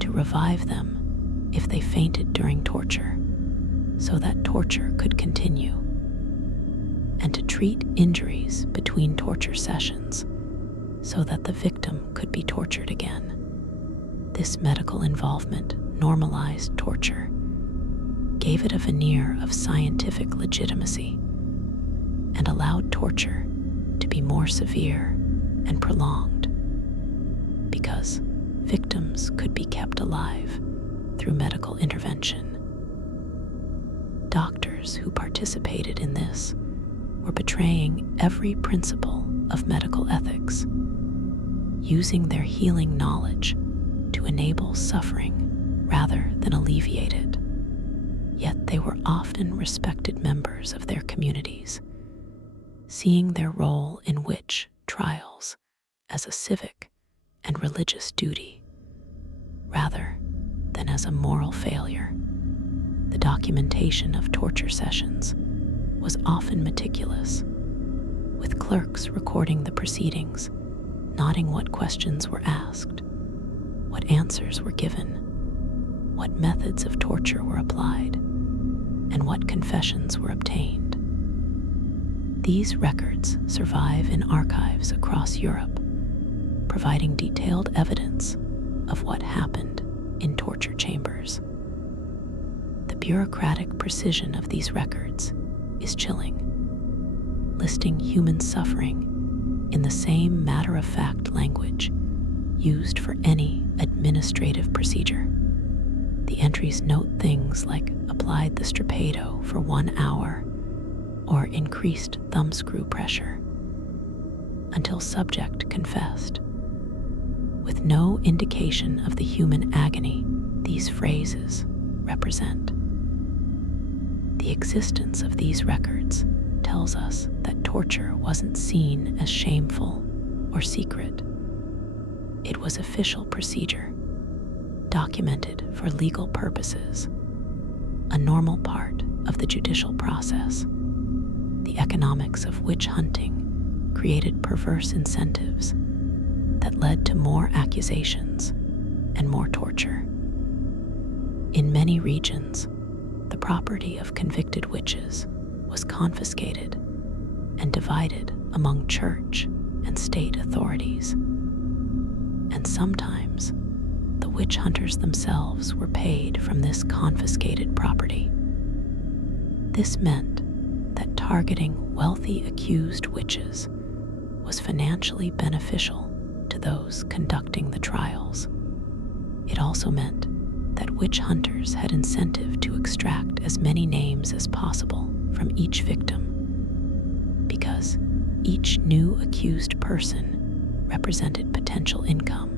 to revive them if they fainted during torture, so that torture could continue, and to treat injuries between torture sessions so that the victim could be tortured again. This medical involvement normalized torture, gave it a veneer of scientific legitimacy, and allowed torture to be more severe and prolonged, because victims could be kept alive through medical intervention. Doctors who participated in this were betraying every principle of medical ethics, using their healing knowledge to enable suffering rather than alleviate it, Yet they were often respected members of their communities, seeing their role in witch trials as a civic and religious duty rather than as a moral failure. The documentation of torture sessions was often meticulous, with clerks recording the proceedings, noting what questions were asked, what answers were given, what methods of torture were applied, and what confessions were obtained. These records survive in archives across Europe, providing detailed evidence of what happened in torture chambers. The bureaucratic precision of these records is chilling, listing human suffering in the same matter-of-fact language used for any administrative procedure. The entries note things like applied the strappado for 1 hour or increased thumbscrew pressure until subject confessed. With no indication of the human agony these phrases represent. The existence of these records tells us that torture wasn't seen as shameful or secret. It was official procedure, documented for legal purposes, a normal part of the judicial process. The economics of witch hunting created perverse incentives that led to more accusations and more torture. In many regions, the property of convicted witches was confiscated and divided among church and state authorities. And sometimes, the witch hunters themselves were paid from this confiscated property. This meant that targeting wealthy accused witches was financially beneficial to those conducting the trials. It also meant that witch hunters had incentive to extract as many names as possible from each victim, because each new accused person represented potential income.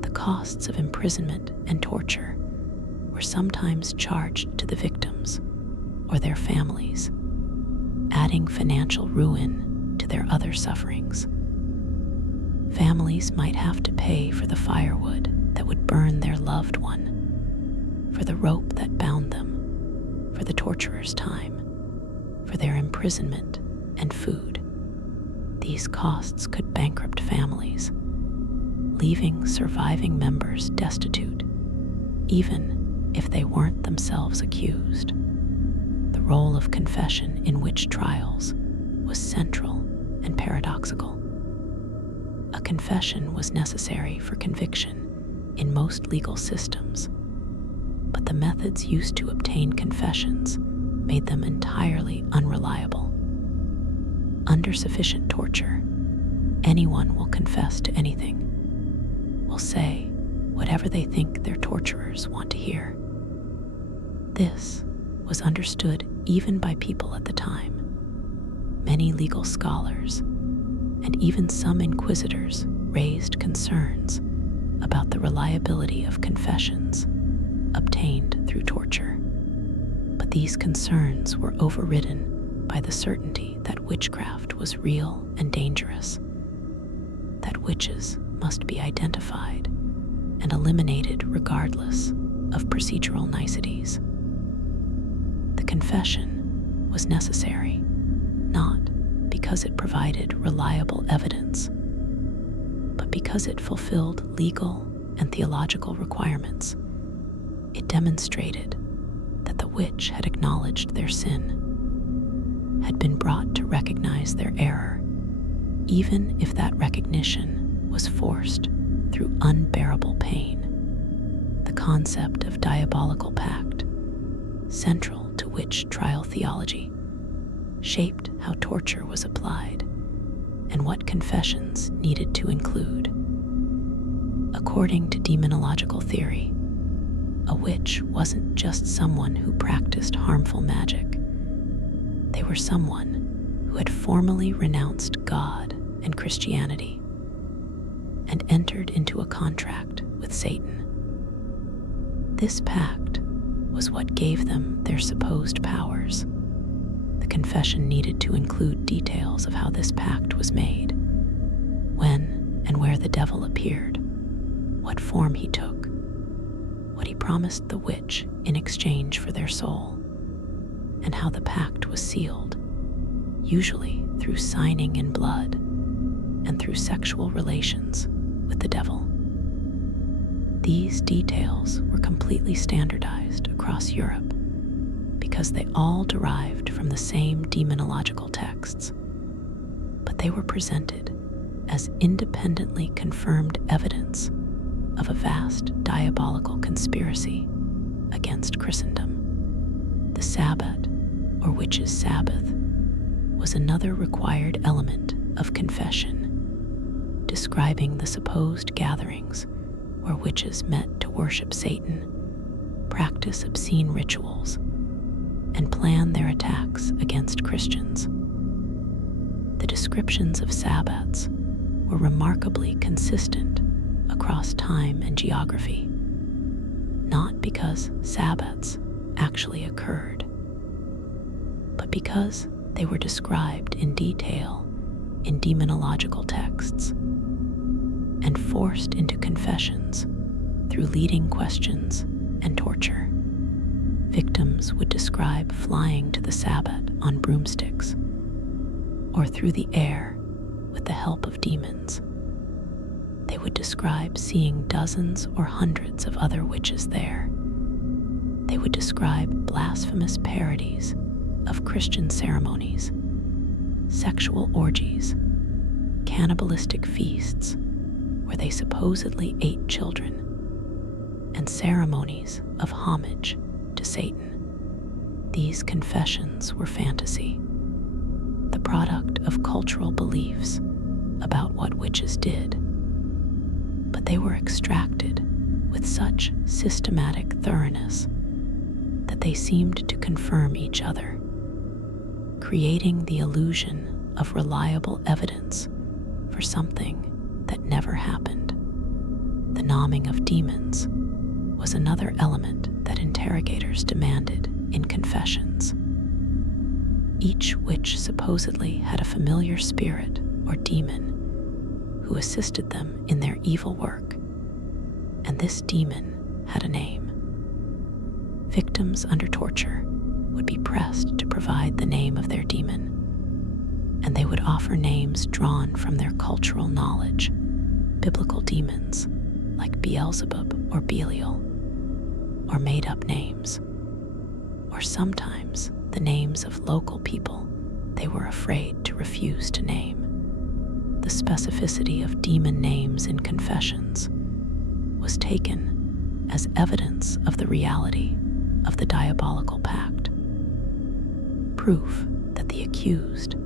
The costs of imprisonment and torture were sometimes charged to the victims or their families, adding financial ruin to their other sufferings. Families might have to pay for the firewood that would burn their loved one, for the rope that bound them, for the torturer's time, for their imprisonment and food. These costs could bankrupt families, leaving surviving members destitute, even if they weren't themselves accused. The role of confession in witch trials was central and paradoxical. A confession was necessary for conviction in most legal systems, but the methods used to obtain confessions made them entirely unreliable. Under sufficient torture, anyone will confess to anything, will say whatever they think their torturers want to hear. This was understood even by people at the time. Many legal scholars and even some inquisitors raised concerns about the reliability of confessions obtained through torture. But these concerns were overridden by the certainty that witchcraft was real and dangerous, that witches must be identified and eliminated regardless of procedural niceties. The confession was necessary, not because it provided reliable evidence, but because it fulfilled legal and theological requirements. It demonstrated that the witch had acknowledged their sin, had been brought to recognize their error, even if that recognition was forced through unbearable pain. The concept of diabolical pact, central to witch trial theology, shaped how torture was applied and what confessions needed to include. According to demonological theory, a witch wasn't just someone who practiced harmful magic. They were someone who had formally renounced God and Christianity and entered into a contract with Satan. This pact was what gave them their supposed powers. The confession needed to include details of how this pact was made, when and where the devil appeared, what form he took, what he promised the witch in exchange for their soul, and how the pact was sealed, usually through signing in blood and through sexual relations with the devil. These details were completely standardized across Europe because they all derived from the same demonological texts, but they were presented as independently confirmed evidence of a vast diabolical conspiracy against Christendom. The Sabbat, or witches' Sabbath, was another required element of confession, describing the supposed gatherings where witches met to worship Satan, practice obscene rituals, and plan their attacks against Christians. The descriptions of Sabbats were remarkably consistent across time and geography, not because Sabbats actually occurred, but because they were described in detail in demonological texts and forced into confessions through leading questions and torture. Victims would describe flying to the Sabbat on broomsticks or through the air with the help of demons. They would describe seeing dozens or hundreds of other witches there. They would describe blasphemous parodies of Christian ceremonies, sexual orgies, cannibalistic feasts where they supposedly ate children, and ceremonies of homage to Satan. These confessions were fantasy, the product of cultural beliefs about what witches did, but they were extracted with such systematic thoroughness that they seemed to confirm each other, creating the illusion of reliable evidence for something that never happened. The nomming of demons was another element that interrogators demanded in confessions. Each witch supposedly had a familiar spirit or demon who assisted them in their evil work, and this demon had a name. Victims under torture would be pressed to provide the name of their demon, and they would offer names drawn from their cultural knowledge, biblical demons like Beelzebub or Belial, or made-up names, or sometimes the names of local people they were afraid to refuse to name. The specificity of demon names in confessions was taken as evidence of the reality of the diabolical pact, proof that the accused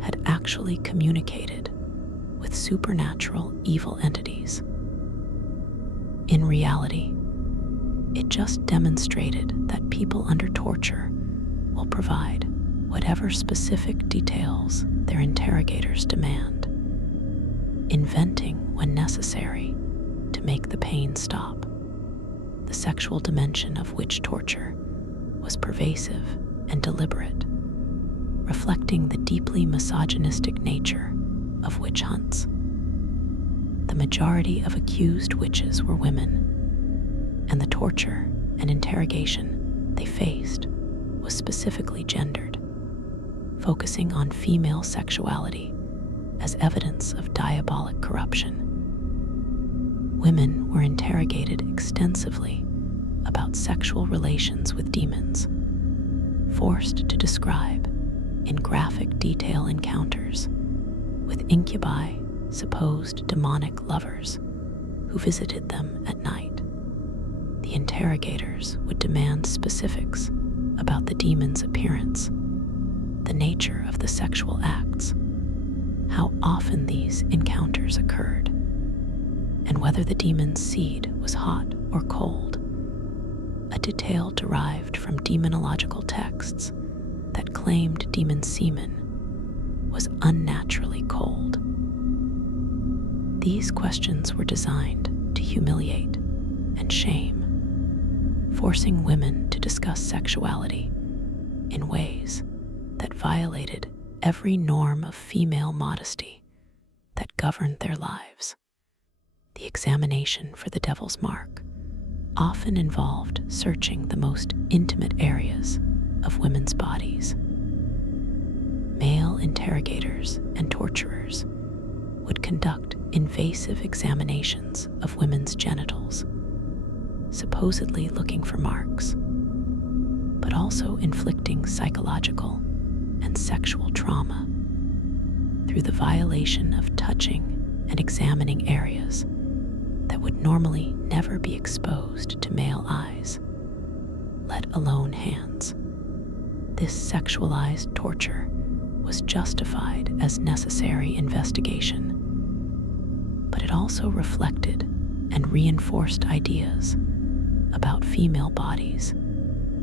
had actually communicated with supernatural evil entities. In reality, it just demonstrated that people under torture will provide whatever specific details their interrogators demand, inventing when necessary to make the pain stop. The sexual dimension of witch torture was pervasive and deliberate, reflecting the deeply misogynistic nature of witch hunts. The majority of accused witches were women, and the torture and interrogation they faced was specifically gendered, focusing on female sexuality as evidence of diabolic corruption. Women were interrogated extensively about sexual relations with demons, forced to describe in graphic detail encounters with incubi, supposed demonic lovers who visited them at night. The interrogators would demand specifics about the demon's appearance, the nature of the sexual acts, how often these encounters occurred, and whether the demon's seed was hot or cold, a detail derived from demonological texts that claimed demon semen was unnaturally cold. These questions were designed to humiliate and shame, forcing women to to discuss sexuality in ways that violated every norm of female modesty that governed their lives. The examination for the devil's mark often involved searching the most intimate areas of women's bodies. Male interrogators and torturers would conduct invasive examinations of women's genitals, supposedly looking for marks, but also inflicting psychological and sexual trauma through the violation of touching and examining areas that would normally never be exposed to male eyes, let alone hands. This sexualized torture was justified as necessary investigation, but it also reflected and reinforced ideas about female bodies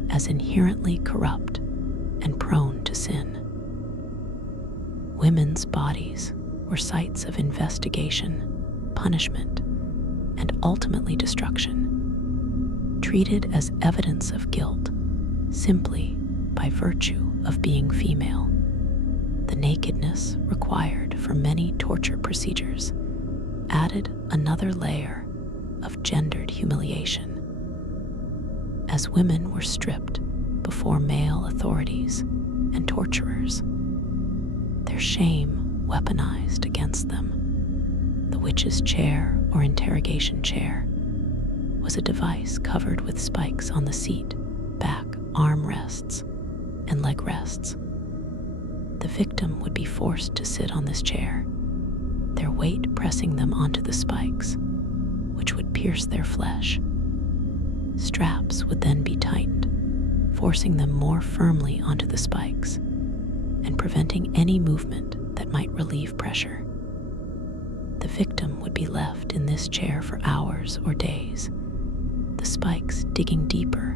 as inherently corrupt and prone to sin. Women's bodies were sites of investigation, punishment, and ultimately destruction, treated as evidence of guilt simply by virtue of being female. The nakedness required for many torture procedures added another layer of gendered humiliation. As women were stripped before male authorities and torturers, their shame weaponized against them. The witch's chair or interrogation chair was a device covered with spikes on the seat, back, arm rests, and leg rests. The victim would be forced to sit on this chair, their weight pressing them onto the spikes, which would pierce their flesh. Straps would then be tightened, forcing them more firmly onto the spikes and preventing any movement that might relieve pressure. The victim would be left in this chair for hours or days, the spikes digging deeper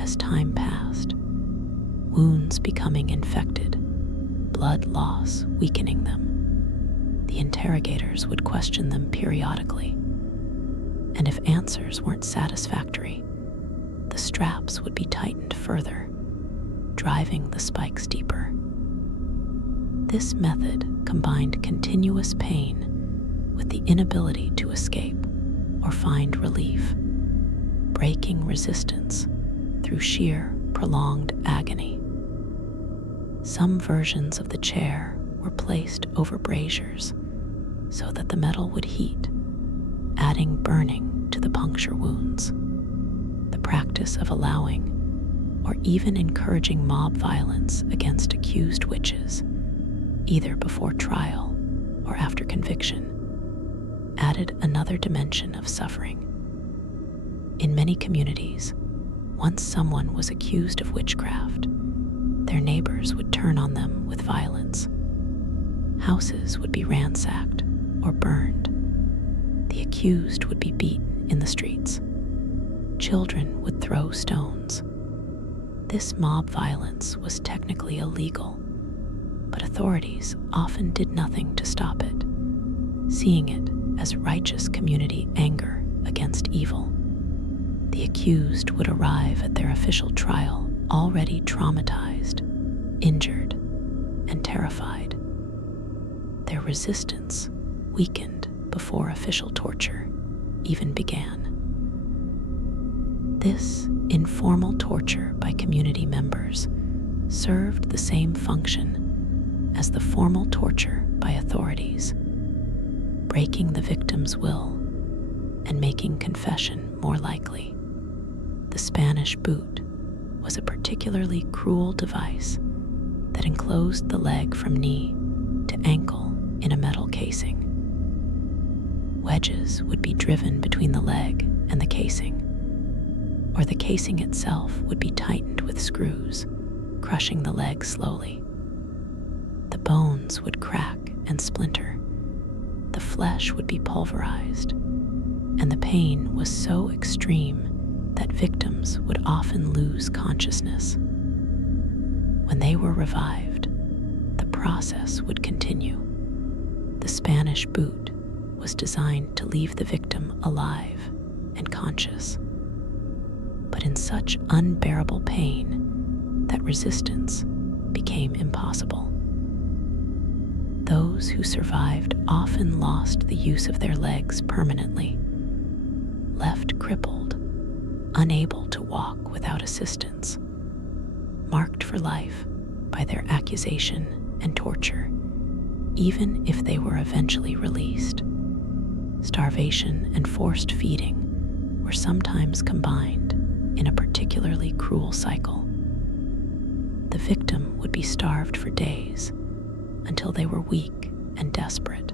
as time passed, wounds becoming infected, blood loss weakening them. The interrogators would question them periodically, and if answers weren't satisfactory, the straps would be tightened further, driving the spikes deeper. This method combined continuous pain with the inability to escape or find relief, breaking resistance through sheer, prolonged agony. Some versions of the chair were placed over braziers so that the metal would heat, adding burning to the puncture wounds. The practice of allowing or even encouraging mob violence against accused witches, either before trial or after conviction, added another dimension of suffering. In many communities, once someone was accused of witchcraft, their neighbors would turn on them with violence. Houses would be ransacked or burned. The accused would be beaten in the streets. Children would throw stones. This mob violence was technically illegal, but authorities often did nothing to stop it, seeing it as righteous community anger against evil. The accused would arrive at their official trial already traumatized, injured, and terrified. Their resistance weakened before official torture even began. This informal torture by community members served the same function as the formal torture by authorities, breaking the victim's will and making confession more likely. The Spanish boot was a particularly cruel device that enclosed the leg from knee to ankle in a metal casing. Wedges would be driven between the leg and the casing, or the casing itself would be tightened with screws, crushing the leg slowly. The bones would crack and splinter, the flesh would be pulverized, and the pain was so extreme that victims would often lose consciousness. When they were revived, the process would continue. The Spanish boot was designed to leave the victim alive and conscious, but but in such unbearable pain that resistance became impossible. Those who survived often lost the use of their legs permanently, left crippled, unable to walk without assistance, marked for life by their accusation and torture, even if they were eventually released. Starvation and forced feeding were sometimes combined in a particularly cruel cycle. The victim would be starved for days until they were weak and desperate.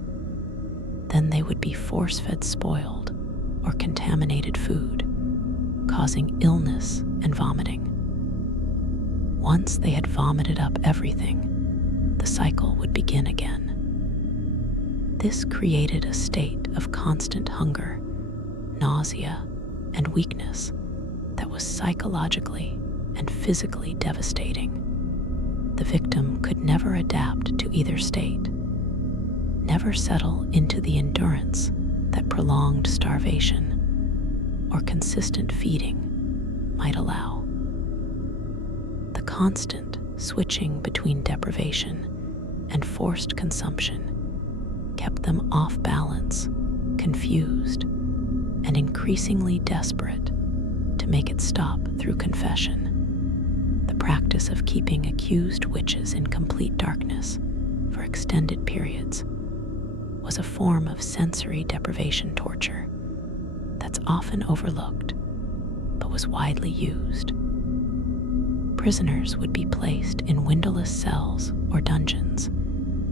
Then they would be force-fed spoiled or contaminated food, causing illness and vomiting. Once they had vomited up everything, the cycle would begin again. This created a state of constant hunger, nausea, and weakness that was psychologically and physically devastating. The victim could never adapt to either state, never settle into the endurance that prolonged starvation or consistent feeding might allow. The constant switching between deprivation and forced consumption kept them off balance, confused, and increasingly desperate to make it stop through confession. The practice of keeping accused witches in complete darkness for extended periods was a form of sensory deprivation torture that's often overlooked but was widely used. Prisoners would be placed in windowless cells or dungeons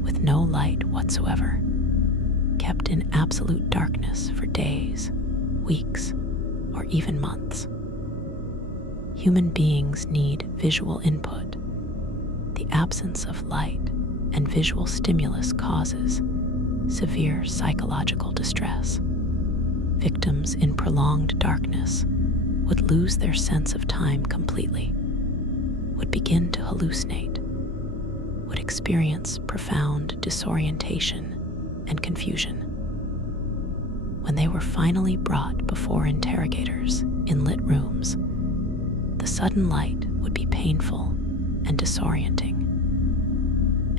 with no light whatsoever, kept in absolute darkness for days, weeks, or even months. Human beings need visual input. The absence of light and visual stimulus causes severe psychological distress. Victims in prolonged darkness would lose their sense of time completely, would begin to hallucinate, would experience profound disorientation and confusion. When they were finally brought before interrogators in lit rooms, the sudden light would be painful and disorienting,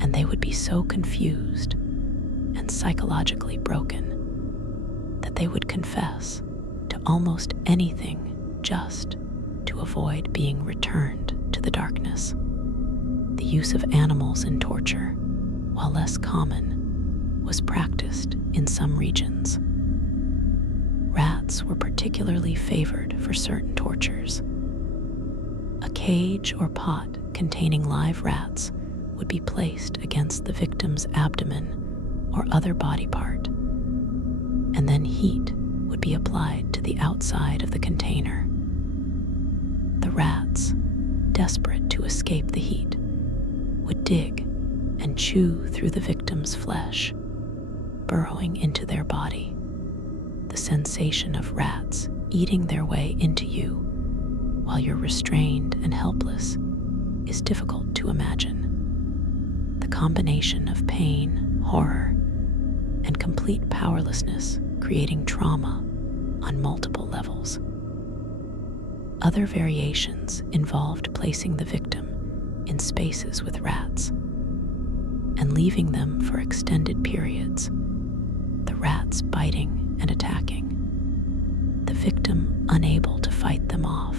and they would be so confused and psychologically broken that they would confess to almost anything just to avoid being returned to the darkness. The use of animals in torture, while less common, was practiced in some regions. Rats were particularly favored for certain tortures. A cage or pot containing live rats would be placed against the victim's abdomen or other body part, and then heat would be applied to the outside of the container. The rats, desperate to escape the heat, would dig and chew through the victim's flesh, burrowing into their body. The sensation of rats eating their way into you while you're restrained and helpless is difficult to imagine. The combination of pain, horror, and complete powerlessness creating trauma on multiple levels. Other variations involved placing the victim in spaces with rats and leaving them for extended periods, the rats biting and attacking, the victim unable to fight them off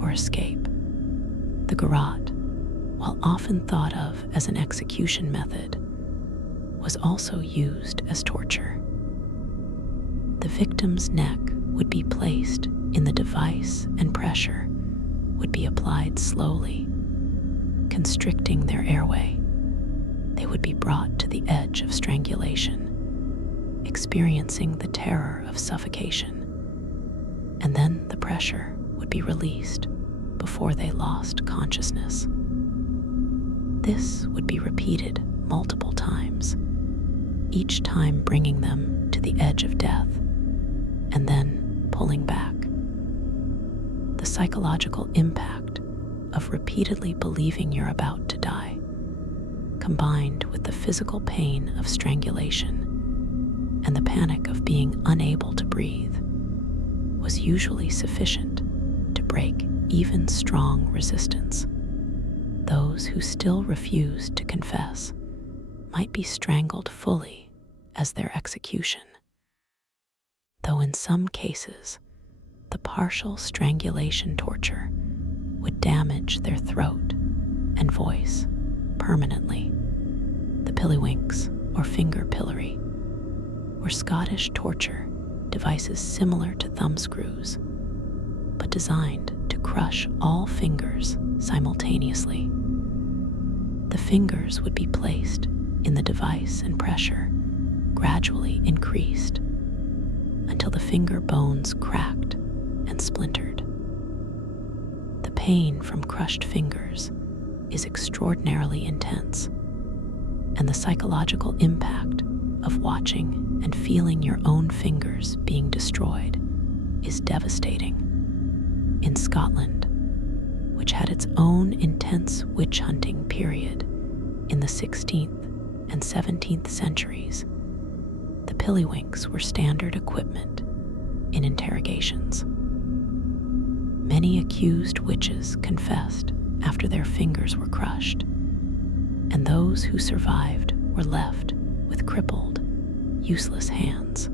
or escape. The garrote, while often thought of as an execution method, was also used as torture. The victim's neck would be placed in the device and pressure would be applied slowly, constricting their airway. They would be brought to the edge of strangulation, experiencing the terror of suffocation, and then the pressure would be released before they lost consciousness. This would be repeated multiple times, each time bringing them to the edge of death and then pulling back. The psychological impact of repeatedly believing you're about to die, combined with the physical pain of strangulation and the panic of being unable to breathe, was usually sufficient to break even strong resistance. Those who still refused to confess might be strangled fully as their execution, though in some cases, the partial strangulation torture would damage their throat and voice permanently. The pillywinks, or finger pillory, were Scottish torture devices similar to thumbscrews, but designed to crush all fingers simultaneously. The fingers would be placed in the device and pressure gradually increased until the finger bones cracked and splintered. The pain from crushed fingers is extraordinarily intense, and the psychological impact of watching and feeling your own fingers being destroyed is devastating. In Scotland, which had its own intense witch hunting period in the 16th and 17th centuries, the pillywinks were standard equipment in interrogations. Many accused witches confessed after their fingers were crushed, and those who survived were left with crippled, useless hands,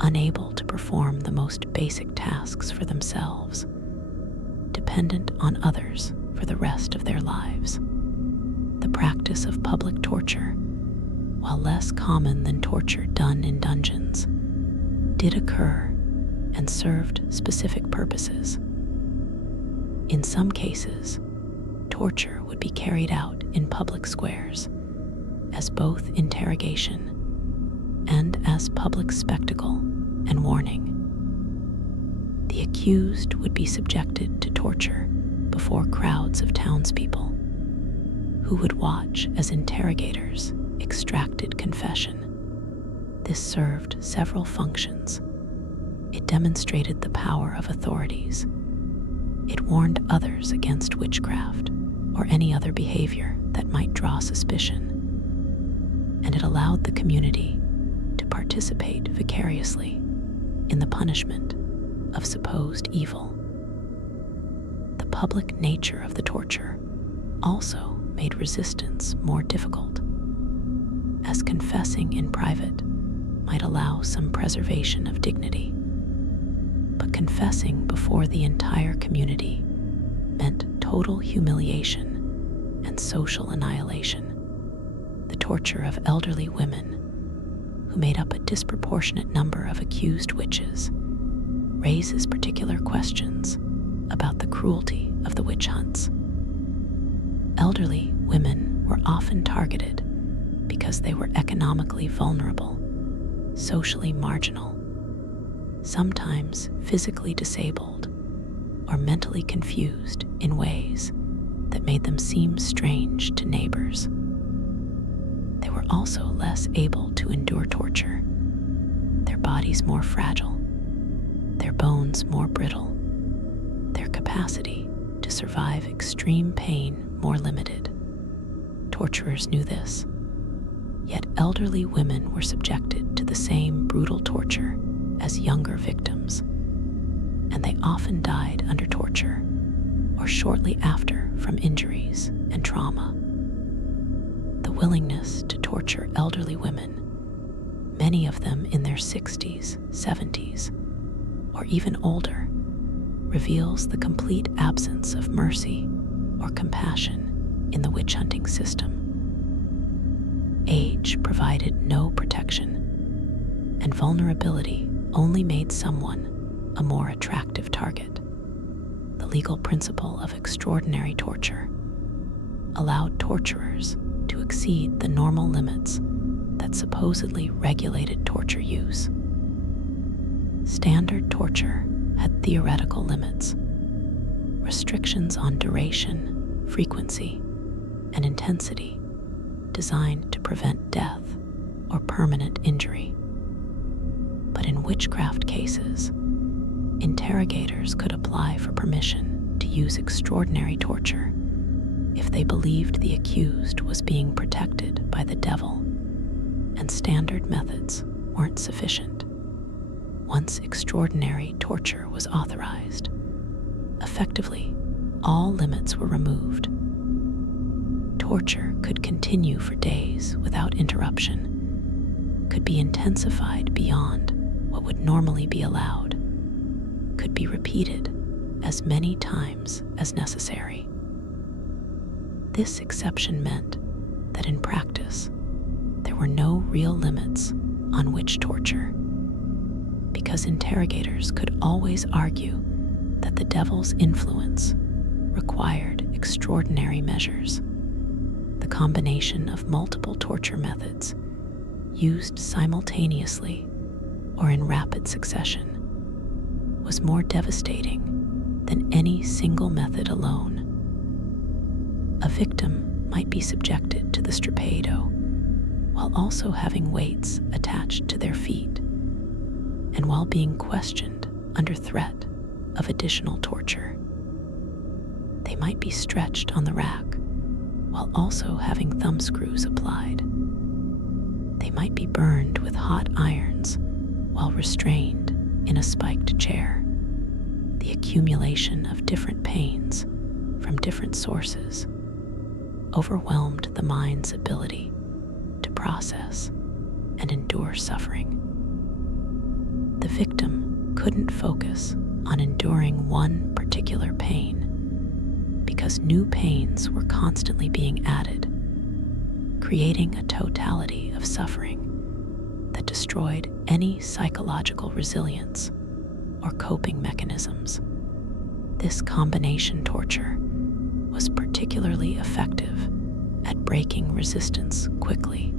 unable to perform the most basic tasks for themselves, dependent on others for the rest of their lives. The practice of public torture, while less common than torture done in dungeons, did occur and served specific purposes. In some cases, torture would be carried out in public squares as both interrogation and as public spectacle and warning. The accused would be subjected to torture before crowds of townspeople who would watch as interrogators extracted confession. This served several functions. It demonstrated the power of authorities. It warned others against witchcraft or any other behavior that might draw suspicion. And it allowed the community to participate vicariously in the punishment of supposed evil. The public nature of the torture also made resistance more difficult, as confessing in private might allow some preservation of dignity. But confessing before the entire community meant total humiliation and social annihilation. The torture of elderly women, who made up a disproportionate number of accused witches, raises particular questions about the cruelty of the witch hunts. Elderly women were often targeted because they were economically vulnerable, socially marginal, sometimes physically disabled, or mentally confused in ways that made them seem strange to neighbors. They were also less able to endure torture, their bodies more fragile, their bones more brittle, their capacity to survive extreme pain more limited. Torturers knew this, yet elderly women were subjected to the same brutal torture as younger victims, and they often died under torture or shortly after from injuries and trauma. The willingness to torture elderly women, many of them in their 60s, 70s, or even older, reveals the complete absence of mercy or compassion in the witch hunting system. Age provided no protection, and vulnerability only made someone a more attractive target. The legal principle of extraordinary torture allowed torturers to exceed the normal limits that supposedly regulated torture use. Standard torture had theoretical limits, restrictions on duration, frequency, and intensity designed to prevent death or permanent injury. But in witchcraft cases, interrogators could apply for permission to use extraordinary torture if they believed the accused was being protected by the devil, and standard methods weren't sufficient. Once extraordinary torture was authorized, Effectively, all limits were removed. Torture could continue for days without interruption, could be intensified beyond what would normally be allowed, could be repeated as many times as necessary. This exception meant that in practice, there were no real limits on witch torture, because interrogators could always argue that the devil's influence required extraordinary measures. The combination of multiple torture methods used simultaneously or in rapid succession was more devastating than any single method alone. A victim might be subjected to the strapado while also having weights attached to their feet, and while being questioned under threat of additional torture. They might be stretched on the rack while also having thumb screws applied. They might be burned with hot irons while restrained in a spiked chair. The accumulation of different pains from different sources overwhelmed the mind's ability to process and endure suffering. The victim couldn't focus on enduring one particular pain because new pains were constantly being added, creating a totality of suffering that destroyed any psychological resilience or coping mechanisms. This combination torture was particularly effective at breaking resistance quickly,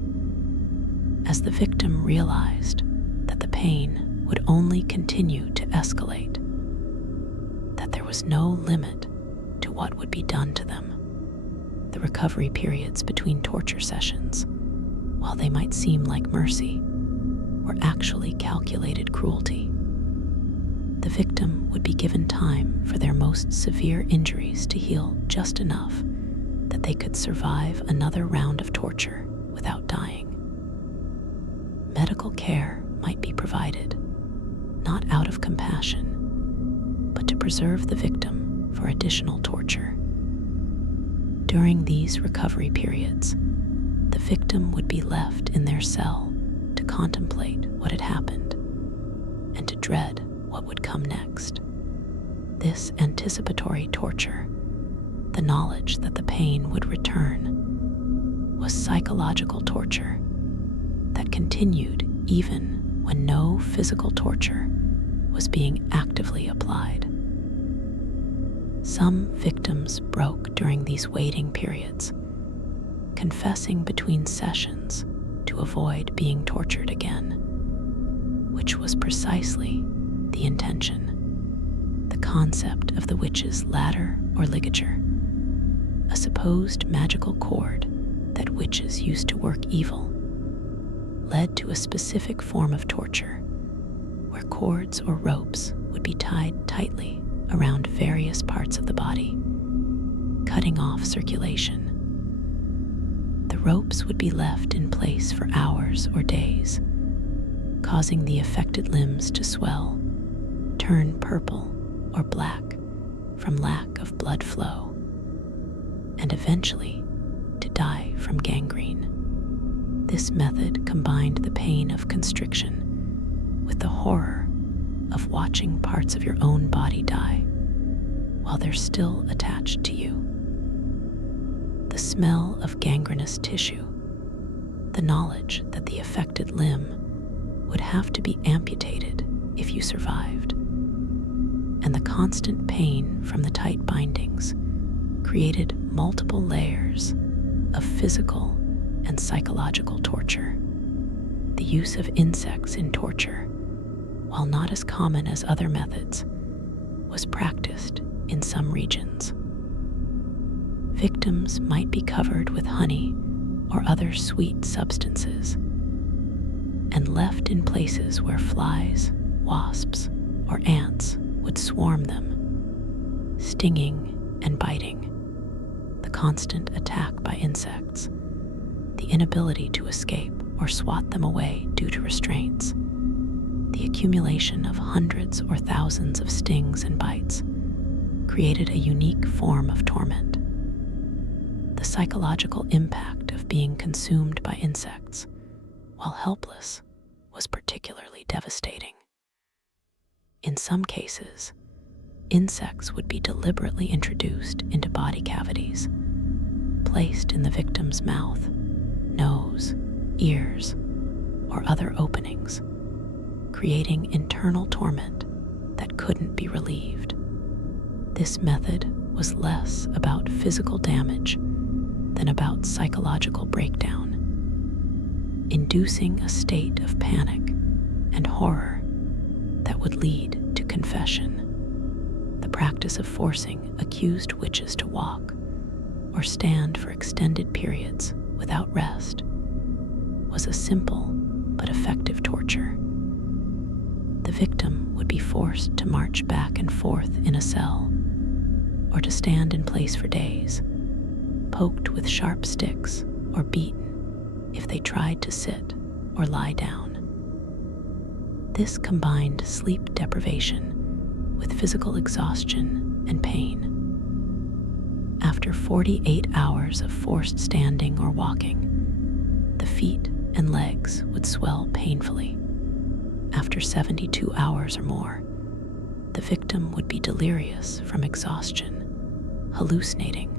as the victim realized that the pain would only continue to escalate, that there was no limit to what would be done to them. The recovery periods between torture sessions, while they might seem like mercy, were actually calculated cruelty. The victim would be given time for their most severe injuries to heal just enough that they could survive another round of torture without dying. Medical care might be provided, not out of compassion, but to preserve the victim for additional torture. During these recovery periods, the victim would be left in their cell to contemplate what had happened and to dread what would come next. This anticipatory torture, the knowledge that the pain would return, was psychological torture that continued even when no physical torture was being actively applied. Some victims broke during these waiting periods, confessing between sessions to avoid being tortured again, which was precisely the intention. The concept of the witch's ladder or ligature, a supposed magical cord that witches used to work evil, led to a specific form of torture where cords or ropes would be tied tightly around various parts of the body, cutting off circulation. The ropes would be left in place for hours or days, causing the affected limbs to swell, turn purple or black from lack of blood flow, and eventually to die from gangrene. This method combined the pain of constriction with the horror of watching parts of your own body die while they're still attached to you. The smell of gangrenous tissue, the knowledge that the affected limb would have to be amputated if you survived, and the constant pain from the tight bindings created multiple layers of physical and psychological torture. The use of insects in torture, while not as common as other methods, was practiced in some regions. Victims might be covered with honey or other sweet substances and left in places where flies, wasps, or ants would swarm them, stinging and biting. The constant attack by insects, the inability to escape or swat them away due to restraints, the accumulation of hundreds or thousands of stings and bites created a unique form of torment. The psychological impact of being consumed by insects, while helpless, was particularly devastating. In some cases, insects would be deliberately introduced into body cavities, placed in the victim's mouth, nose, ears, or other openings, creating internal torment that couldn't be relieved. This method was less about physical damage than about psychological breakdown, inducing a state of panic and horror that would lead to confession. The practice of forcing accused witches to walk or stand for extended periods without rest was a simple but effective torture. The victim would be forced to march back and forth in a cell, or to stand in place for days, poked with sharp sticks or beaten if they tried to sit or lie down. This combined sleep deprivation with physical exhaustion and pain. After 48 hours of forced standing or walking, the feet and legs would swell painfully. After 72 hours or more, the victim would be delirious from exhaustion, hallucinating,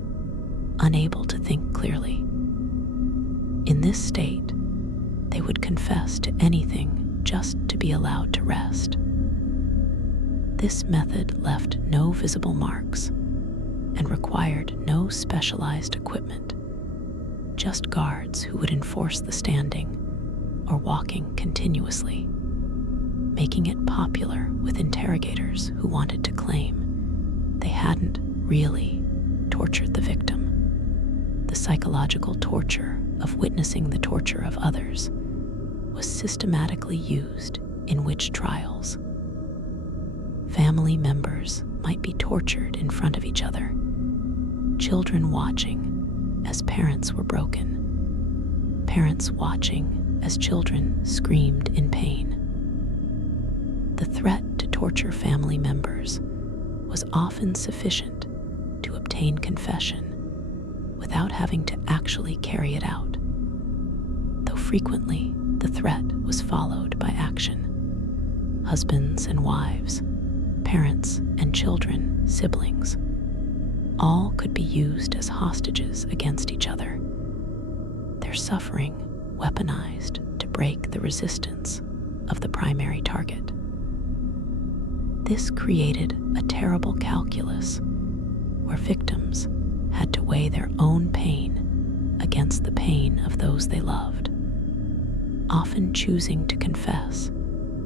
unable to think clearly. In this state, they would confess to anything just to be allowed to rest. This method left no visible marks and required no specialized equipment, just guards who would enforce the standing or walking continuously, making it popular with interrogators who wanted to claim they hadn't really tortured the victim. The psychological torture of witnessing the torture of others was systematically used in witch trials. Family members might be tortured in front of each other, children watching as parents were broken, parents watching as children screamed in pain. The threat to torture family members was often sufficient to obtain confession without having to actually carry it out, though frequently the threat was followed by action. Husbands and wives, parents and children, siblings, all could be used as hostages against each other, their suffering weaponized to break the resistance of the primary target. This created a terrible calculus where victims had to weigh their own pain against the pain of those they loved, often choosing to confess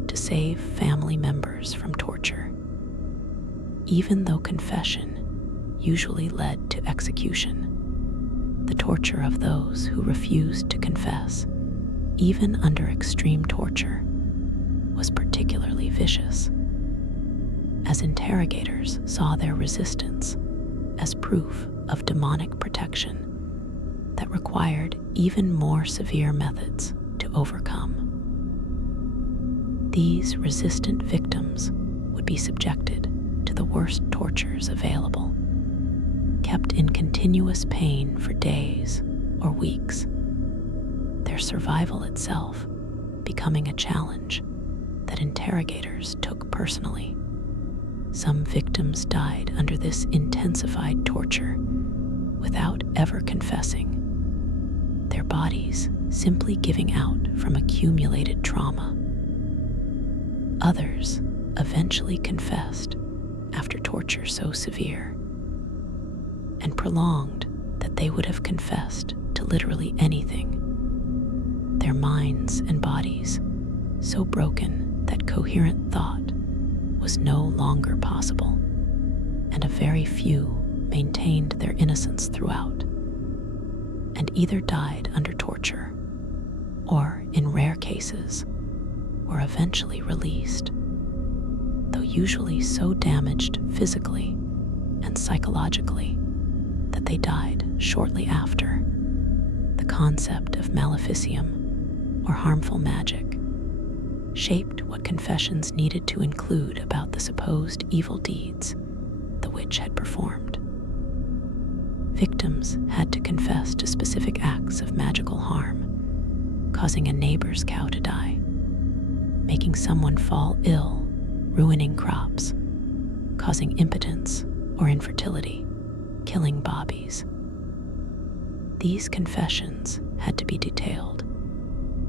to save family members from torture. Even though confession usually led to execution, the torture of those who refused to confess, even under extreme torture, was particularly vicious, as interrogators saw their resistance as proof of demonic protection that required even more severe methods to overcome. These resistant victims would be subjected to the worst tortures available, kept in continuous pain for days or weeks, their survival itself becoming a challenge that interrogators took personally. Some victims died under this intensified torture without ever confessing, their bodies simply giving out from accumulated trauma. Others eventually confessed after torture so severe and prolonged that they would have confessed to literally anything, their minds and bodies so broken that coherent thought was no longer possible, and a very few maintained their innocence throughout, and either died under torture or, in rare cases, were eventually released, though usually so damaged physically and psychologically that they died shortly after. The concept of maleficium, or harmful magic, shaped what confessions needed to include about the supposed evil deeds the witch had performed. Victims had to confess to specific acts of magical harm, causing a neighbor's cow to die, making someone fall ill, ruining crops, causing impotence or infertility, killing bobbies. These confessions had to be detailed,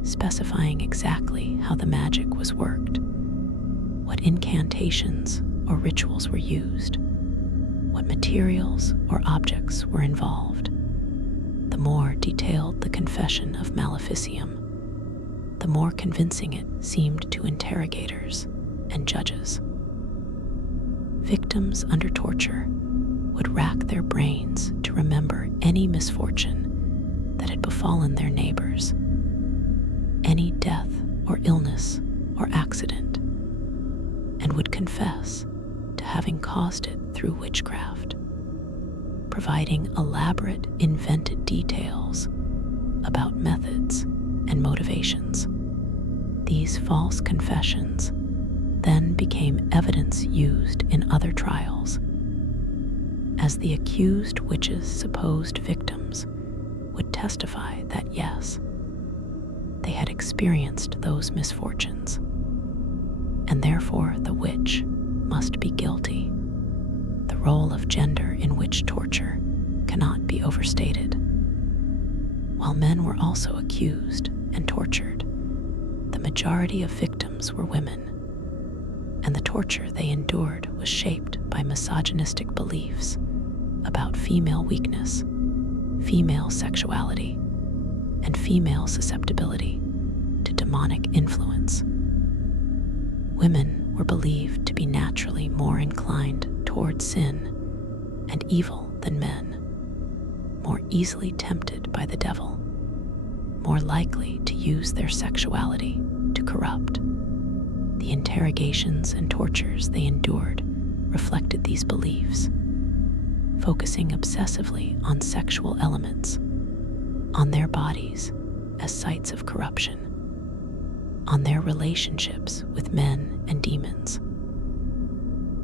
specifying exactly how the magic was worked, what incantations or rituals were used, what materials or objects were involved. The more detailed the confession of maleficium, the more convincing it seemed to interrogators and judges. Victims under torture would rack their brains to remember any misfortune that had befallen their neighbors, any death or illness or accident, and would confess to having caused it through witchcraft, providing elaborate invented details about methods and motivations. These false confessions then became evidence used in other trials, as the accused witches' supposed victims would testify that yes, they had experienced those misfortunes, and therefore the witch must be guilty. The role of gender in witch torture cannot be overstated. While men were also accused and tortured, the majority of victims were women, and the torture they endured was shaped by misogynistic beliefs about female weakness, female sexuality, and female susceptibility to demonic influence. Women were believed to be naturally more inclined toward sin and evil than men, more easily tempted by the devil, more likely to use their sexuality to corrupt. The interrogations and tortures they endured reflected these beliefs, focusing obsessively on sexual elements, on their bodies as sites of corruption, on their relationships with men and demons.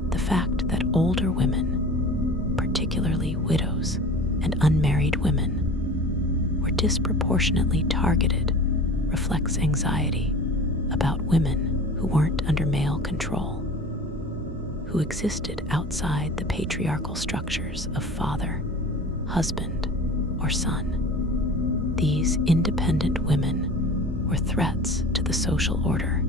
The fact that older women, particularly widows and unmarried women, were disproportionately targeted reflects anxiety about women who weren't under male control, who existed outside the patriarchal structures of father, husband, or son. These independent women were threats to the social order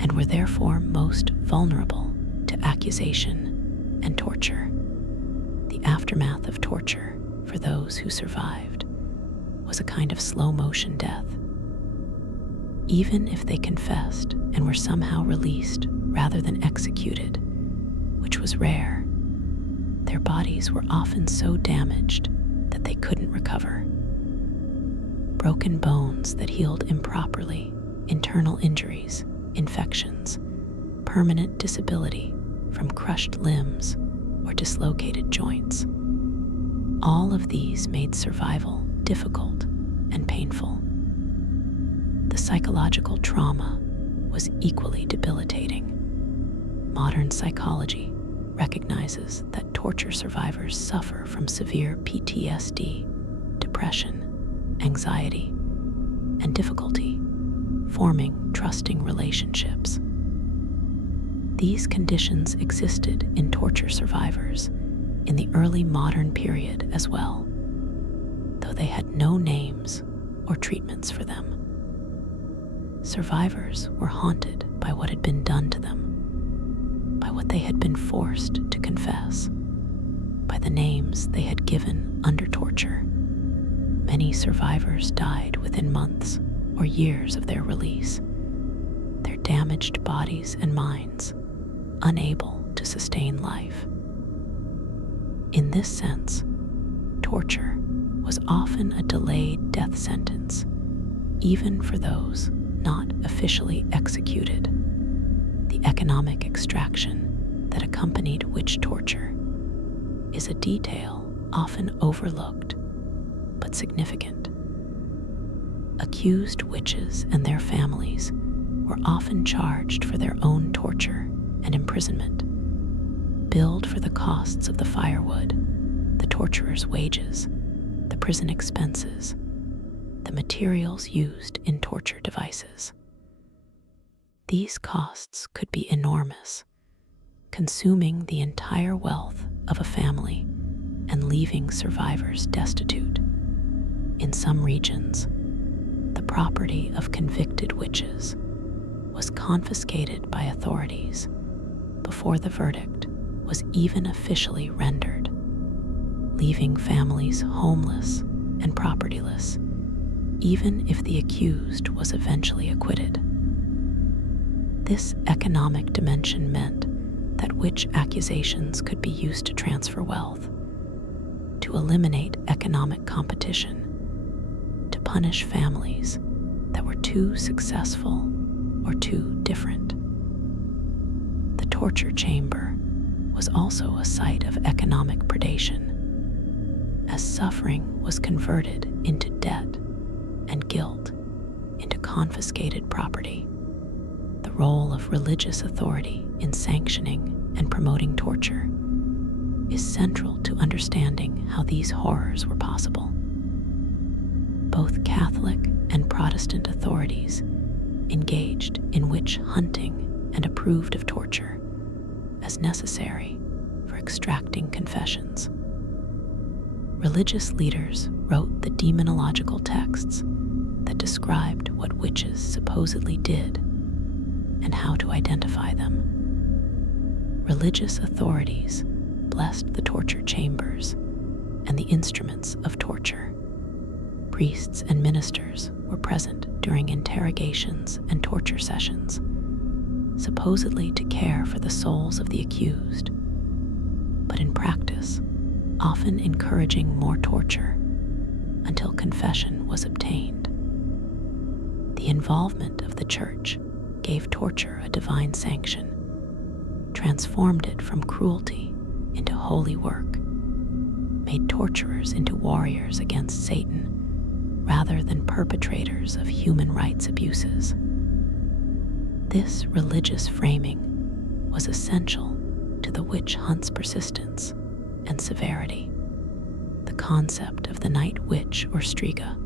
and were therefore most vulnerable to accusation and torture. The aftermath of torture for those who survived was a kind of slow-motion death. Even if they confessed and were somehow released rather than executed, which was rare, their bodies were often so damaged that they couldn't recover. Broken bones that healed improperly, internal injuries, infections, permanent disability from crushed limbs or dislocated joints. All of these made survival difficult and painful. The psychological trauma was equally debilitating. Modern psychology recognizes that torture survivors suffer from severe PTSD, depression, anxiety, and difficulty forming trusting relationships. These conditions existed in torture survivors in the early modern period as well, though they had no names or treatments for them. Survivors were haunted by what had been done to them, by what they had been forced to confess, by the names they had given under torture. Many survivors died within months or years of their release, their damaged bodies and minds unable to sustain life. In this sense, torture was often a delayed death sentence, even for those not officially executed. The economic extraction that accompanied witch torture is a detail often overlooked but significant. Accused witches and their families were often charged for their own torture and imprisonment, billed for the costs of the firewood, the torturer's wages, the prison expenses, the materials used in torture devices. These costs could be enormous, consuming the entire wealth of a family and leaving survivors destitute. In some regions, the property of convicted witches was confiscated by authorities before the verdict was even officially rendered, leaving families homeless and propertyless, even if the accused was eventually acquitted. This economic dimension meant that witch accusations could be used to transfer wealth, to eliminate economic competition, to punish families that were too successful or too different. The torture chamber was also a site of economic predation, as suffering was converted into debt and guilt into confiscated property. The role of religious authority in sanctioning and promoting torture is central to understanding how these horrors were possible. Both Catholic and Protestant authorities engaged in witch hunting and approved of torture as necessary for extracting confessions. Religious leaders wrote the demonological texts that described what witches supposedly did and how to identify them. Religious authorities blessed the torture chambers and the instruments of torture. Priests and ministers were present during interrogations and torture sessions, supposedly to care for the souls of the accused, but in practice, often encouraging more torture until confession was obtained. The involvement of the Church gave torture a divine sanction, transformed it from cruelty into holy work, made torturers into warriors against Satan rather than perpetrators of human rights abuses. This religious framing was essential to the witch hunt's persistence and severity. The concept of the night witch or striga,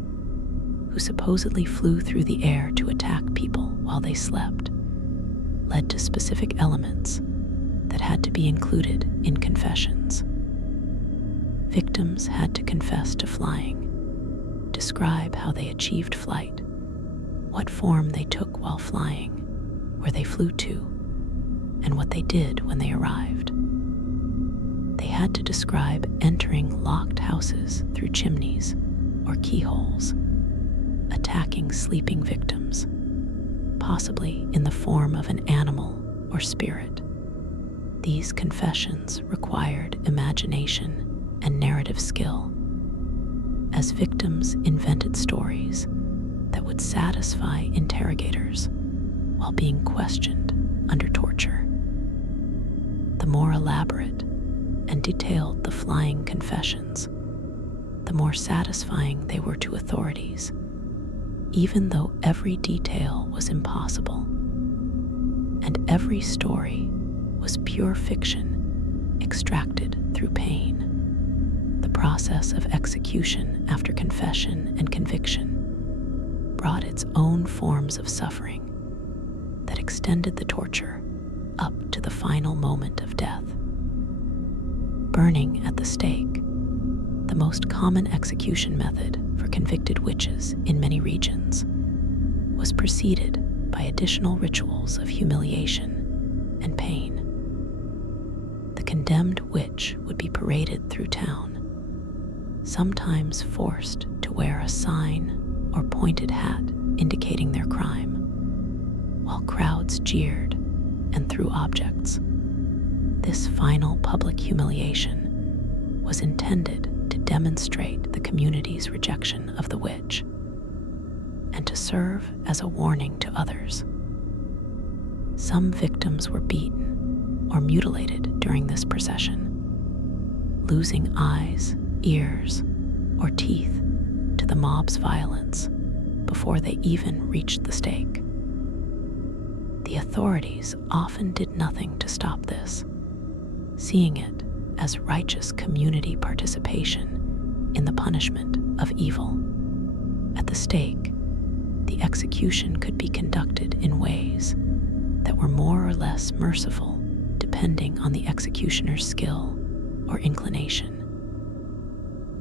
who supposedly flew through the air to attack people while they slept, led to specific elements that had to be included in confessions. Victims had to confess to flying, describe how they achieved flight, what form they took while flying, where they flew to, and what they did when they arrived. They had to describe entering locked houses through chimneys or keyholes, attacking sleeping victims, possibly in the form of an animal or spirit. These confessions required imagination and narrative skill, as victims invented stories that would satisfy interrogators while being questioned under torture. The more elaborate and detailed the flying confessions, the more satisfying they were to authorities, even though every detail was impossible, and every story was pure fiction extracted through pain. The process of execution after confession and conviction brought its own forms of suffering that extended the torture up to the final moment of death. Burning at the stake, the most common execution method for convicted witches in many regions, was preceded by additional rituals of humiliation and pain. The condemned witch would be paraded through town, sometimes forced to wear a sign or pointed hat indicating their crime, while crowds jeered and threw objects. This final public humiliation was intended to demonstrate the community's rejection of the witch and to serve as a warning to others. Some victims were beaten or mutilated during this procession, losing eyes, ears, or teeth to the mob's violence before they even reached the stake. The authorities often did nothing to stop this, seeing it as righteous community participation in the punishment of evil. At the stake, the execution could be conducted in ways that were more or less merciful depending on the executioner's skill or inclination,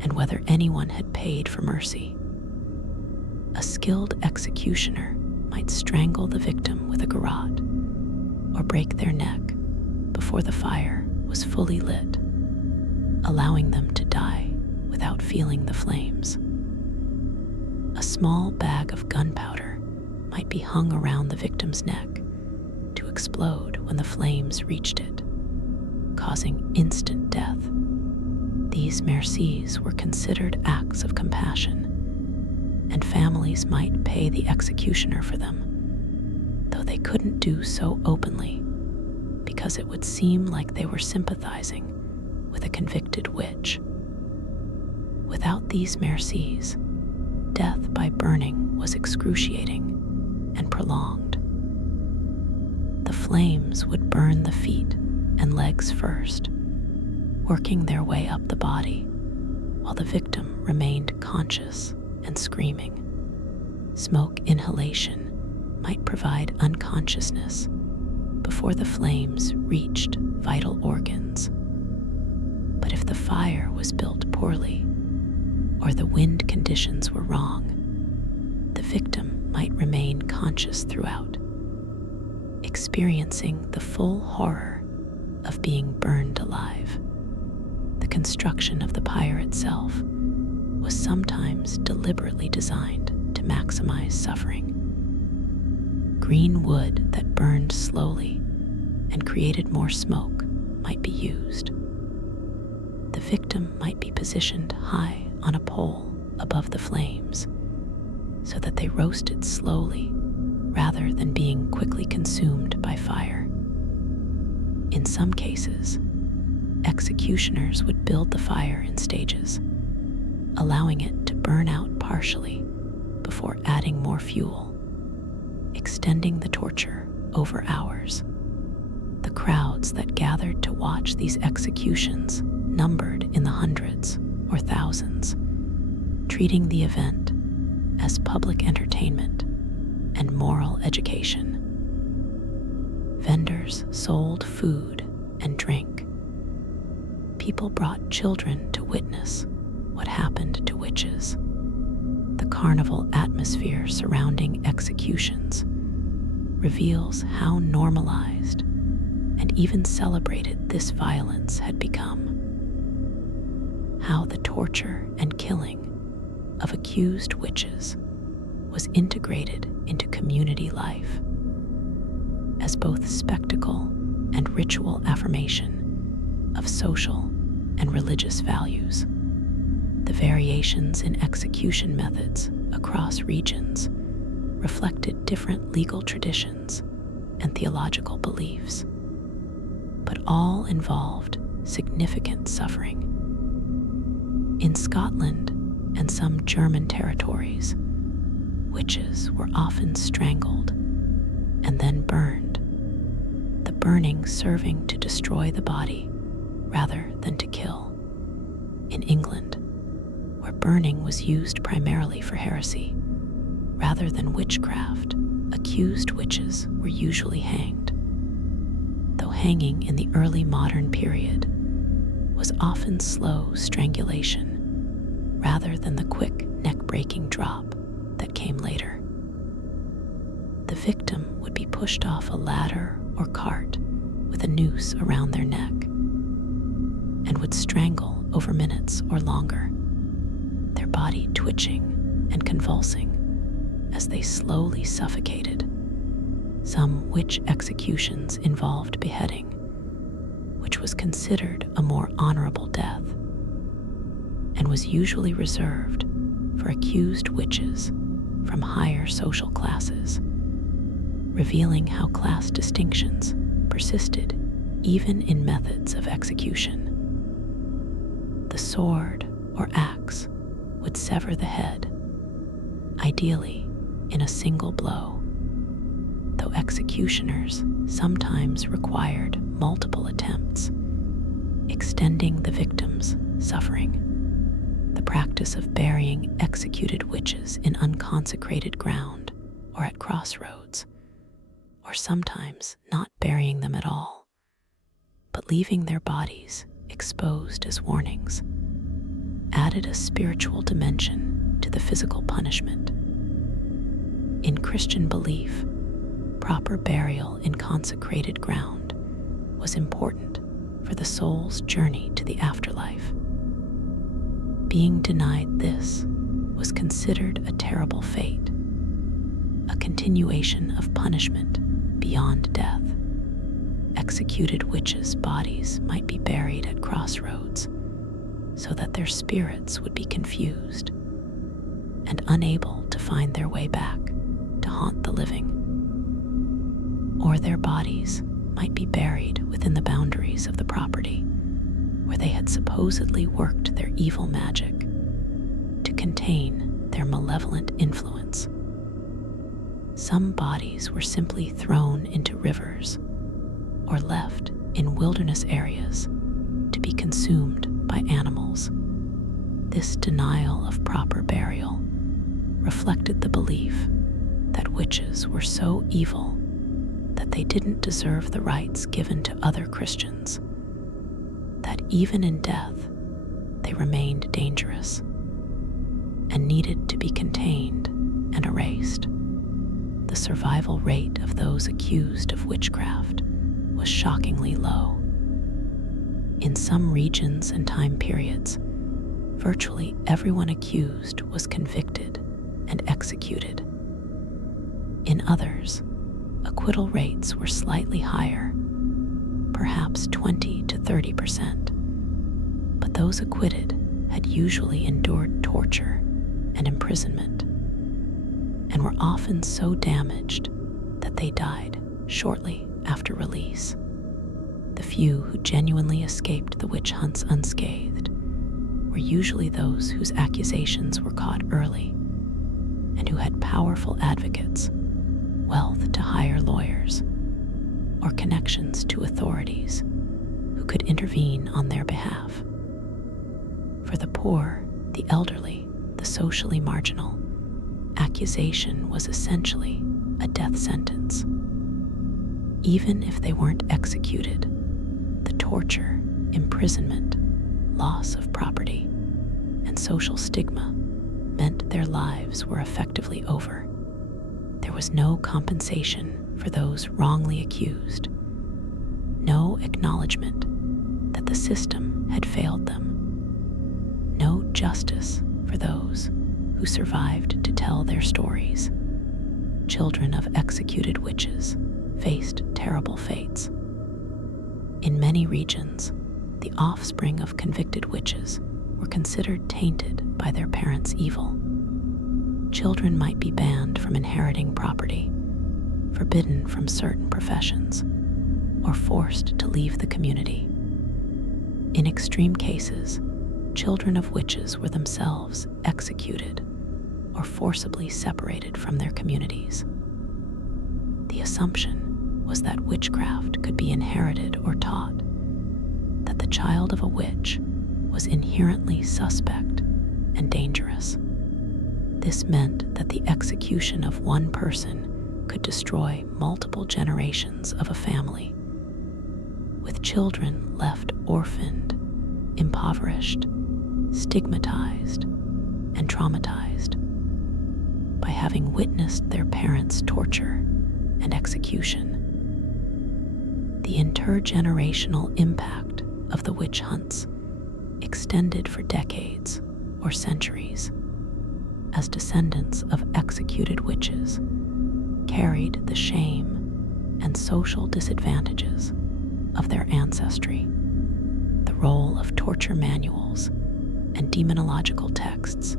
and whether anyone had paid for mercy. A skilled executioner might strangle the victim with a garrote or break their neck before the fire was fully lit, allowing them to die without feeling the flames. A small bag of gunpowder might be hung around the victim's neck to explode when the flames reached it, causing instant death. These mercies were considered acts of compassion, and families might pay the executioner for them, though they couldn't do so openly because it would seem like they were sympathizing with a convicted witch. Without these mercies, death by burning was excruciating and prolonged. The flames would burn the feet and legs first, working their way up the body, while the victim remained conscious and screaming. Smoke inhalation might provide unconsciousness before the flames reached vital organs. But if the fire was built poorly, or the wind conditions were wrong, the victim might remain conscious throughout, experiencing the full horror of being burned alive. The construction of the pyre itself was sometimes deliberately designed to maximize suffering. Green wood that burned slowly and created more smoke might be used. The victim might be positioned high on a pole above the flames so that they roasted slowly rather than being quickly consumed by fire. In some cases, executioners would build the fire in stages, allowing it to burn out partially before adding more fuel, extending the torture over hours. The crowds that gathered to watch these executions numbered in the hundreds or thousands, treating the event as public entertainment and moral education. Vendors sold food and drink. People brought children to witness what happened to witches. The carnival atmosphere surrounding executions reveals how normalized and even celebrated this violence had become. How the torture and killing of accused witches was integrated into community life as both spectacle and ritual affirmation of social and religious values. The variations in execution methods across regions reflected different legal traditions and theological beliefs, but all involved significant suffering. In Scotland and some German territories, witches were often strangled and then burned, the burning serving to destroy the body rather than to kill. In England, where burning was used primarily for heresy rather than witchcraft, accused witches were usually hanged, though hanging in the early modern period was often slow strangulation rather than the quick neck-breaking drop that came later. The victim would be pushed off a ladder or cart with a noose around their neck and would strangle over minutes or longer, their body twitching and convulsing as they slowly suffocated. Some witch executions involved beheading, which was considered a more honorable death and was usually reserved for accused witches from higher social classes, revealing how class distinctions persisted even in methods of execution. The sword or axe would sever the head, ideally in a single blow, though executioners sometimes required multiple attempts extending the victim's suffering. The practice of burying executed witches in unconsecrated ground or at crossroads, or sometimes not burying them at all, but leaving their bodies exposed as warnings, added a spiritual dimension to the physical punishment. In Christian belief, proper burial in consecrated ground was important for the soul's journey to the afterlife. Being denied this was considered a terrible fate, a continuation of punishment beyond death. Executed witches' bodies might be buried at crossroads so that their spirits would be confused and unable to find their way back to haunt the living. Or their bodies might be buried within the boundaries of the property where they had supposedly worked their evil magic to contain their malevolent influence. Some bodies were simply thrown into rivers or left in wilderness areas to be consumed by animals. This denial of proper burial reflected the belief that witches were so evil that they didn't deserve the rights given to other Christians, that even in death they remained dangerous and needed to be contained and erased. The survival rate of those accused of witchcraft was shockingly low. In some regions and time periods, virtually everyone accused was convicted and executed. In others, acquittal rates were slightly higher, perhaps 20 to 30%, but those acquitted had usually endured torture and imprisonment, and were often so damaged that they died shortly after release. The few who genuinely escaped the witch hunts unscathed were usually those whose accusations were caught early and who had powerful advocates, wealth to hire lawyers, or connections to authorities who could intervene on their behalf. For the poor, the elderly, the socially marginal, accusation was essentially a death sentence. Even if they weren't executed, the torture, imprisonment, loss of property, and social stigma meant their lives were effectively over. There was no compensation for those wrongly accused, no acknowledgement that the system had failed them, no justice for those who survived to tell their stories. Children of executed witches faced terrible fates. In many regions, the offspring of convicted witches were considered tainted by their parents' evil. Children might be banned from inheriting property, forbidden from certain professions, or forced to leave the community. In extreme cases, children of witches were themselves executed or forcibly separated from their communities. The assumption was that witchcraft could be inherited or taught, that the child of a witch was inherently suspect and dangerous. This meant that the execution of one person could destroy multiple generations of a family, with children left orphaned, impoverished, stigmatized, and traumatized. By having witnessed their parents' torture and execution, the intergenerational impact of the witch hunts extended for decades or centuries, as descendants of executed witches carried the shame and social disadvantages of their ancestry. The role of torture manuals and demonological texts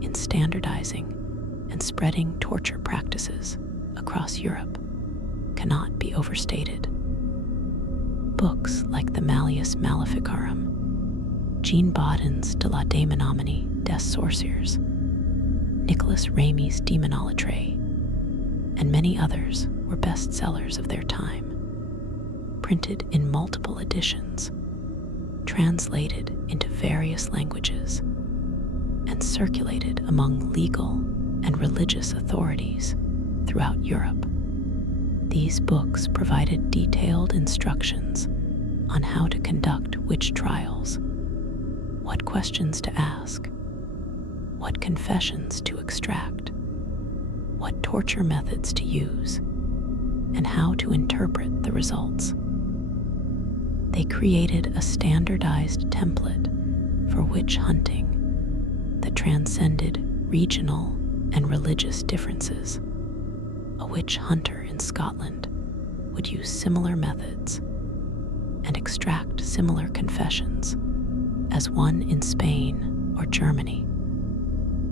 in standardizing and spreading torture practices across Europe cannot be overstated. Books like the Malleus Maleficarum, Jean Bodin's De la Daemonomanie des Sorciers, Nicholas Ramey's Demonolatry, and many others were bestsellers of their time, printed in multiple editions. translated into various languages, and circulated among legal and religious authorities throughout Europe. These books provided detailed instructions on how to conduct witch trials, what questions to ask, what confessions to extract, what torture methods to use, and how to interpret the results. They created a standardized template for witch hunting that transcended regional and religious differences. A witch hunter in Scotland would use similar methods and extract similar confessions as one in Spain or Germany,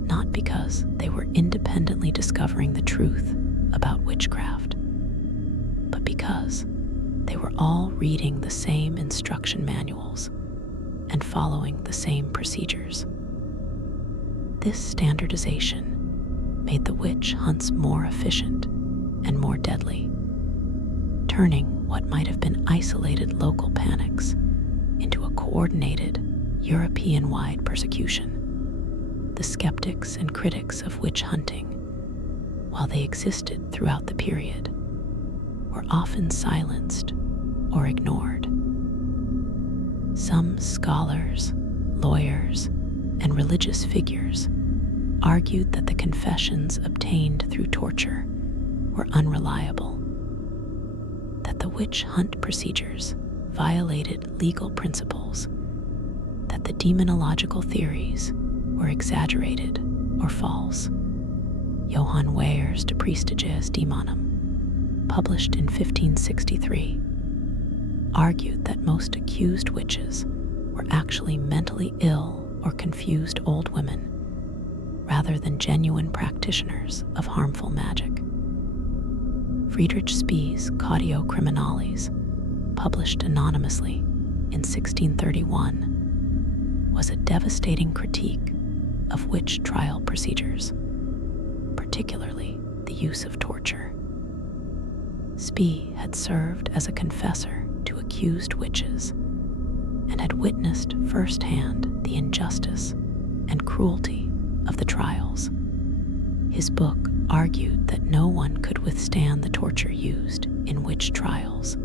not because they were independently discovering the truth about witchcraft, but because they were all reading the same instruction manuals and following the same procedures. This standardization made the witch hunts more efficient and more deadly, turning what might have been isolated local panics into a coordinated, European-wide persecution. The skeptics and critics of witch hunting, while they existed throughout the period, were often silenced or ignored. Some scholars, lawyers, and religious figures argued that the confessions obtained through torture were unreliable, that the witch hunt procedures violated legal principles, that the demonological theories were exaggerated or false. Johann Weyer's De Prestiges Demonum, published in 1563, argued that most accused witches were actually mentally ill or confused old women, rather than genuine practitioners of harmful magic. Friedrich Spee's Cautio Criminalis, published anonymously in 1631, was a devastating critique of witch trial procedures, particularly the use of torture. Spee had served as a confessor to accused witches and had witnessed firsthand the injustice and cruelty of the trials. His book argued that no one could withstand the torture used in witch trials,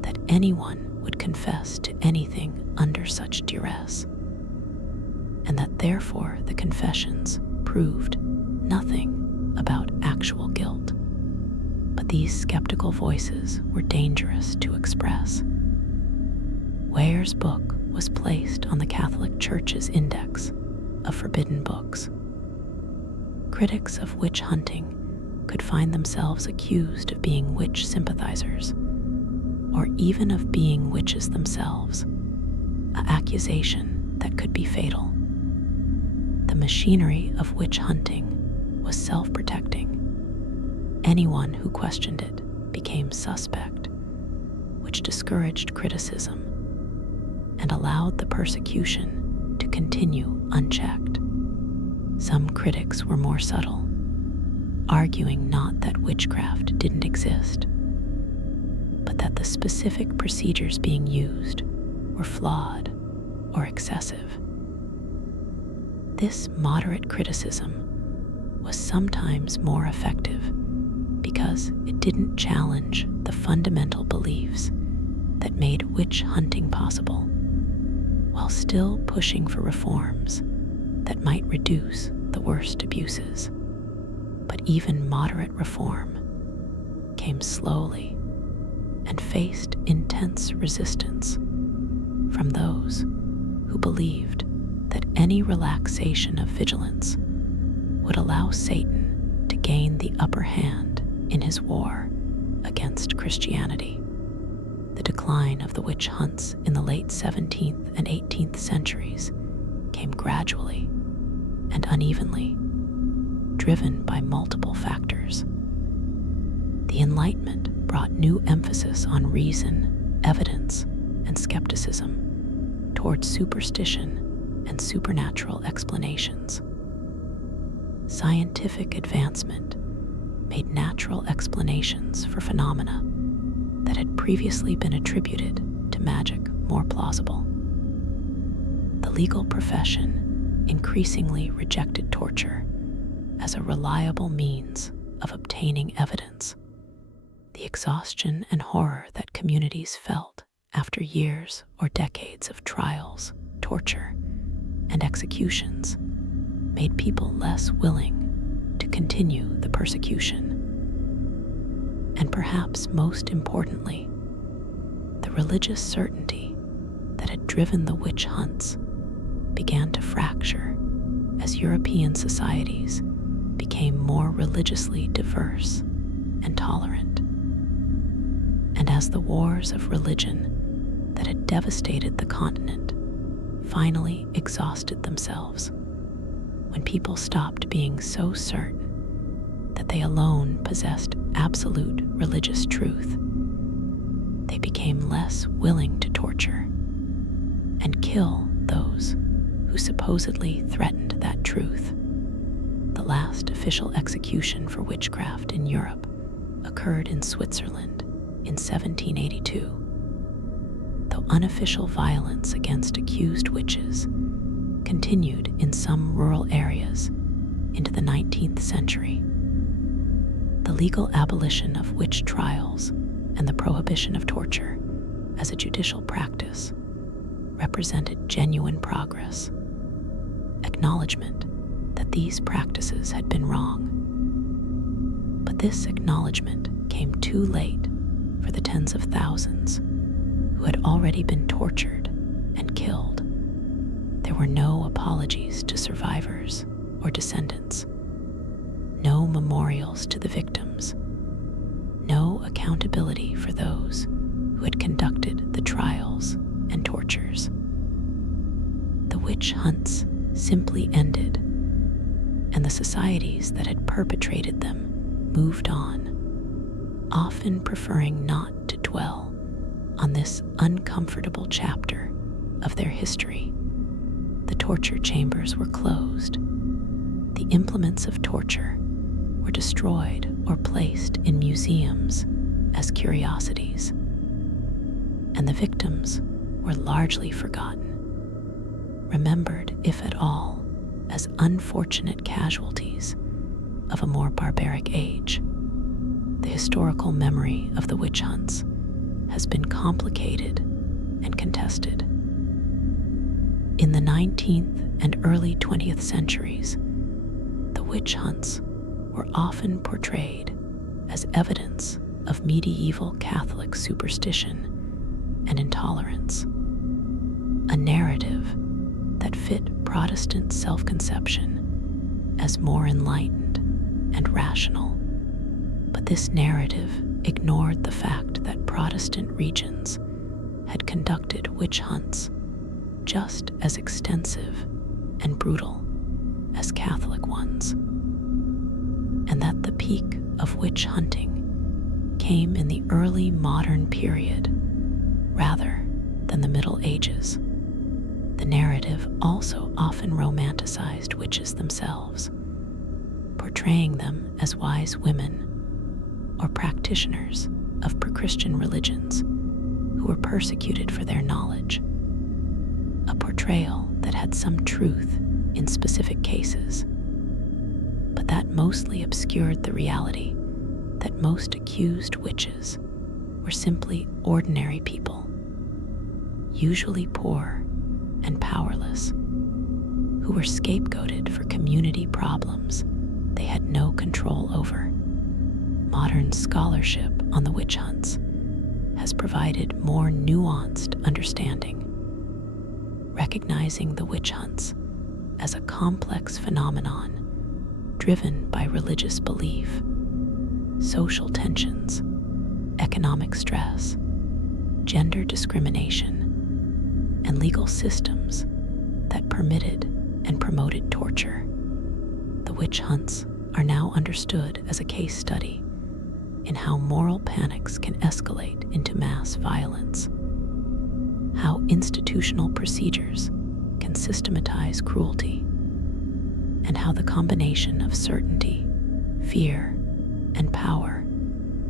that anyone would confess to anything under such duress, and that therefore the confessions proved nothing about actual guilt. But these skeptical voices were dangerous to express. Weyer's book was placed on the Catholic Church's index of forbidden books. Critics of witch hunting could find themselves accused of being witch sympathizers, or even of being witches themselves, an accusation that could be fatal. The machinery of witch hunting was self-protecting. Anyone who questioned it became suspect, which discouraged criticism and allowed the persecution to continue unchecked. Some critics were more subtle, arguing not that witchcraft didn't exist, but that the specific procedures being used were flawed or excessive. This moderate criticism was sometimes more effective because it didn't challenge the fundamental beliefs that made witch hunting possible, while still pushing for reforms that might reduce the worst abuses. But even moderate reform came slowly and faced intense resistance from those who believed that any relaxation of vigilance would allow Satan to gain the upper hand in his war against Christianity. The decline of the witch hunts in the late 17th and 18th centuries came gradually and unevenly, driven by multiple factors. The Enlightenment brought new emphasis on reason, evidence, and skepticism towards superstition and supernatural explanations. Scientific advancement made natural explanations for phenomena that had previously been attributed to magic more plausible. the legal profession increasingly rejected torture as a reliable means of obtaining evidence. The exhaustion and horror that communities felt after years or decades of trials, torture, and executions made people less willing to continue the persecution. And perhaps most importantly, the religious certainty that had driven the witch hunts began to fracture as European societies became more religiously diverse and tolerant. And as the wars of religion that had devastated the continent finally exhausted themselves, when people stopped being so certain that they alone possessed absolute religious truth, they became less willing to torture and kill those who supposedly threatened that truth. The last official execution for witchcraft in Europe occurred in Switzerland in 1782. Though unofficial violence against accused witches continued in some rural areas into the 19th century, the legal abolition of witch trials and the prohibition of torture as a judicial practice represented genuine progress, acknowledgement that these practices had been wrong. But this acknowledgement came too late for the tens of thousands who had already been tortured and killed. There were no apologies to survivors or descendants, no memorials to the victims, no accountability for those who had conducted the trials and tortures. The witch hunts simply ended, and the societies that had perpetrated them moved on, often preferring not to dwell on this uncomfortable chapter of their history. The torture chambers were closed. The implements of torture were destroyed or placed in museums as curiosities, and the victims were largely forgotten, remembered, if at all, as unfortunate casualties of a more barbaric age. The historical memory of the witch hunts has been complicated and contested. In the 19th and early 20th centuries, the witch hunts were often portrayed as evidence of medieval Catholic superstition and intolerance, a narrative that fit Protestant self-conception as more enlightened and rational. But this narrative ignored the fact that Protestant regions had conducted witch hunts just as extensive and brutal as Catholic ones, and that the peak of witch hunting came in the early modern period rather than the Middle Ages. The narrative also often romanticized witches themselves, portraying them as wise women or practitioners of pre-Christian religions who were persecuted for their knowledge, a portrayal that had some truth in specific cases, but that mostly obscured the reality that most accused witches were simply ordinary people, usually poor and powerless, who were scapegoated for community problems they had no control over. Modern scholarship on the witch hunts has provided more nuanced understanding, recognizing the witch hunts as a complex phenomenon driven by religious belief, social tensions, economic stress, gender discrimination, and legal systems that permitted and promoted torture. The witch hunts are now understood as a case study in how moral panics can escalate into mass violence, how institutional procedures can systematize cruelty, and how the combination of certainty, fear, and power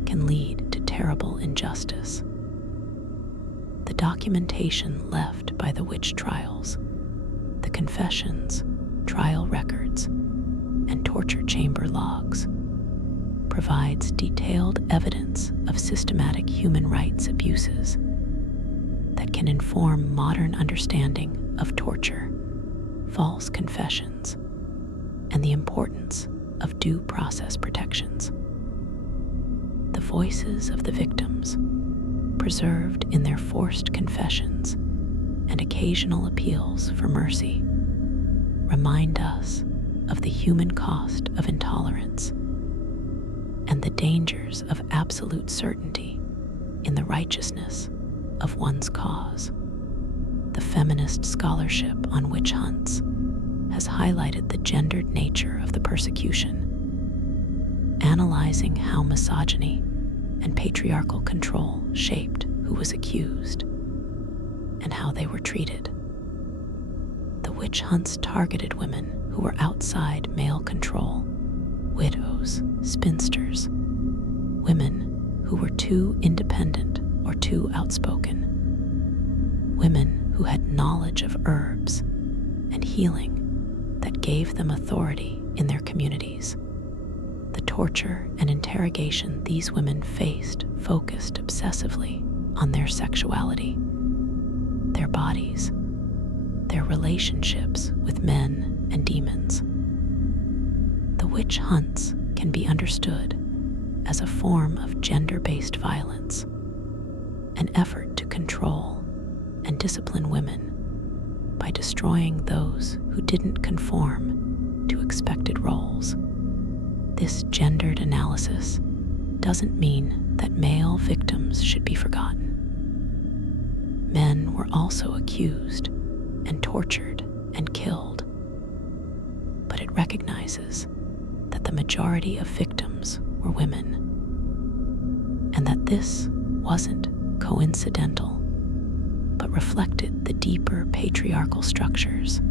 can lead to terrible injustice. The documentation left by the witch trials confessions, trial records, and torture chamber logs provides detailed evidence of systematic human rights abuses that can inform modern understanding of torture, false confessions, and the importance of due process protections. The voices of the victims, preserved in their forced confessions and occasional appeals for mercy, remind us of the human cost of intolerance and the dangers of absolute certainty in the righteousness of one's cause. The feminist scholarship on witch hunts has highlighted the gendered nature of the persecution, analyzing how misogyny and patriarchal control shaped who was accused and how they were treated. The witch hunts targeted women who were outside male control, widows, spinsters, women who were too independent or too outspoken, women who had knowledge of herbs and healing that gave them authority in their communities. The torture and interrogation these women faced focused obsessively on their sexuality, their bodies, their relationships with men and demons. The witch hunts can be understood as a form of gender-based violence, an effort to control and discipline women by destroying those who didn't conform to expected roles. This gendered analysis doesn't mean that male victims should be forgotten. Men were also accused and tortured and killed, but it recognizes that the majority of victims were women, and that this wasn't coincidental, but reflected the deeper patriarchal structures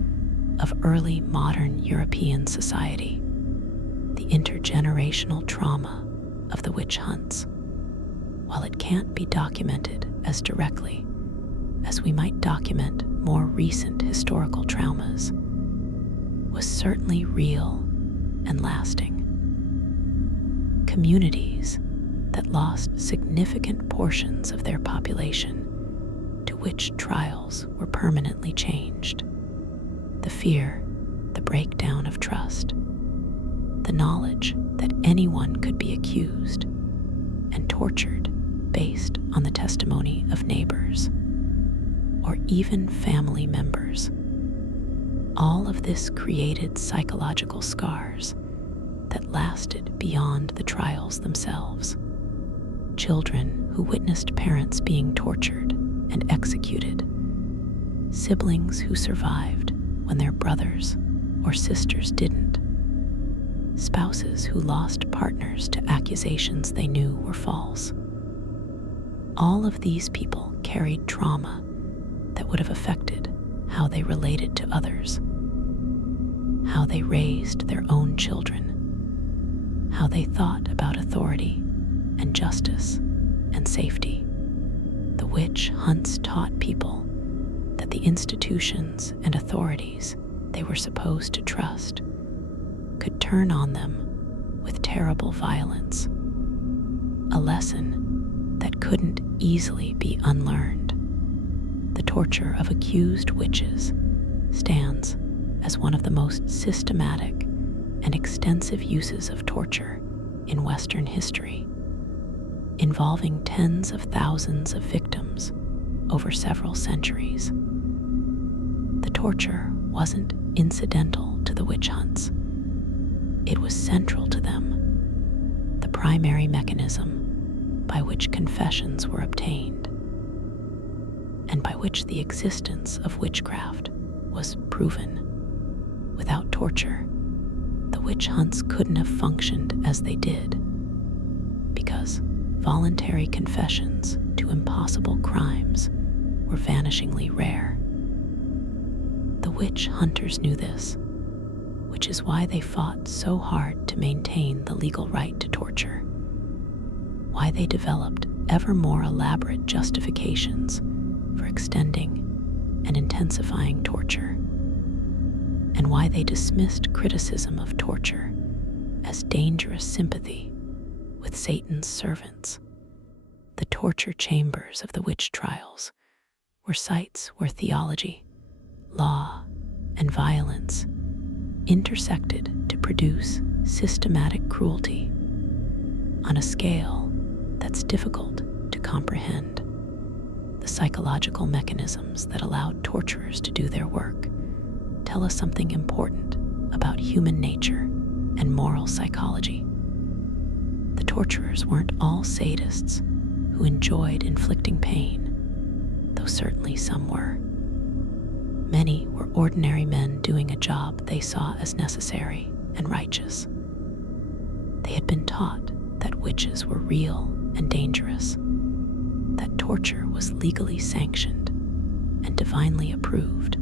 of early modern European society, the intergenerational trauma of the witch hunts. While it can't be documented as directly as we might document more recent historical traumas, was certainly real and lasting. Communities that lost significant portions of their population to witch trials were permanently changed. The fear, the breakdown of trust, the knowledge that anyone could be accused and tortured based on the testimony of neighbors or even family members. All of this created psychological scars that lasted beyond the trials themselves. Children who witnessed parents being tortured and executed, siblings who survived when their brothers or sisters didn't, spouses who lost partners to accusations they knew were false. All of these people carried trauma that would have affected how they related to others, how they raised their own children, how they thought about authority and justice and safety. The witch hunts taught people that the institutions and authorities they were supposed to trust could turn on them with terrible violence, a lesson that couldn't easily be unlearned. The torture of accused witches stands as one of the most systematic and extensive uses of torture in Western history, involving tens of thousands of victims over several centuries. The torture wasn't incidental to the witch hunts. It was central to them, the primary mechanism by which confessions were obtained, and by which the existence of witchcraft was proven. Without torture, the witch hunts couldn't have functioned as they did, because voluntary confessions to impossible crimes were vanishingly rare. The witch hunters knew this, which is why they fought so hard to maintain the legal right to torture, why they developed ever more elaborate justifications for extending and intensifying torture, and why they dismissed criticism of torture as dangerous sympathy with Satan's servants. The torture chambers of the witch trials were sites where theology, law, and violence intersected to produce systematic cruelty on a scale that's difficult to comprehend. The psychological mechanisms that allowed torturers to do their work tell us something important about human nature and moral psychology. The torturers weren't all sadists who enjoyed inflicting pain, though certainly some were. Many were ordinary men doing a job they saw as necessary and righteous. They had been taught that witches were real and dangerous, that torture was legally sanctioned and divinely approved,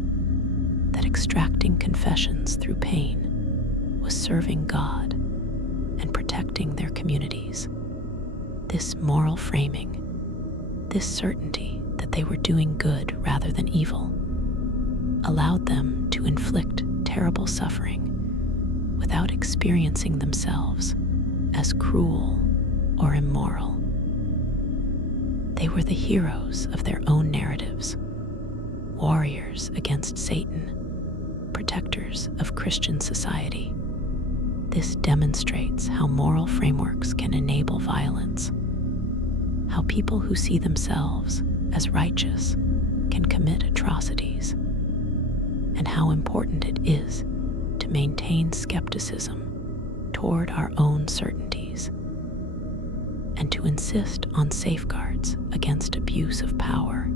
that extracting confessions through pain was serving God and protecting their communities. This moral framing, this certainty that they were doing good rather than evil, allowed them to inflict terrible suffering without experiencing themselves as cruel or immoral. They were the heroes of their own narratives, warriors against Satan, protectors of Christian society. This demonstrates how moral frameworks can enable violence, how people who see themselves as righteous can commit atrocities, and how important it is to maintain skepticism toward our own certainties, and to insist on safeguards against abuse of power,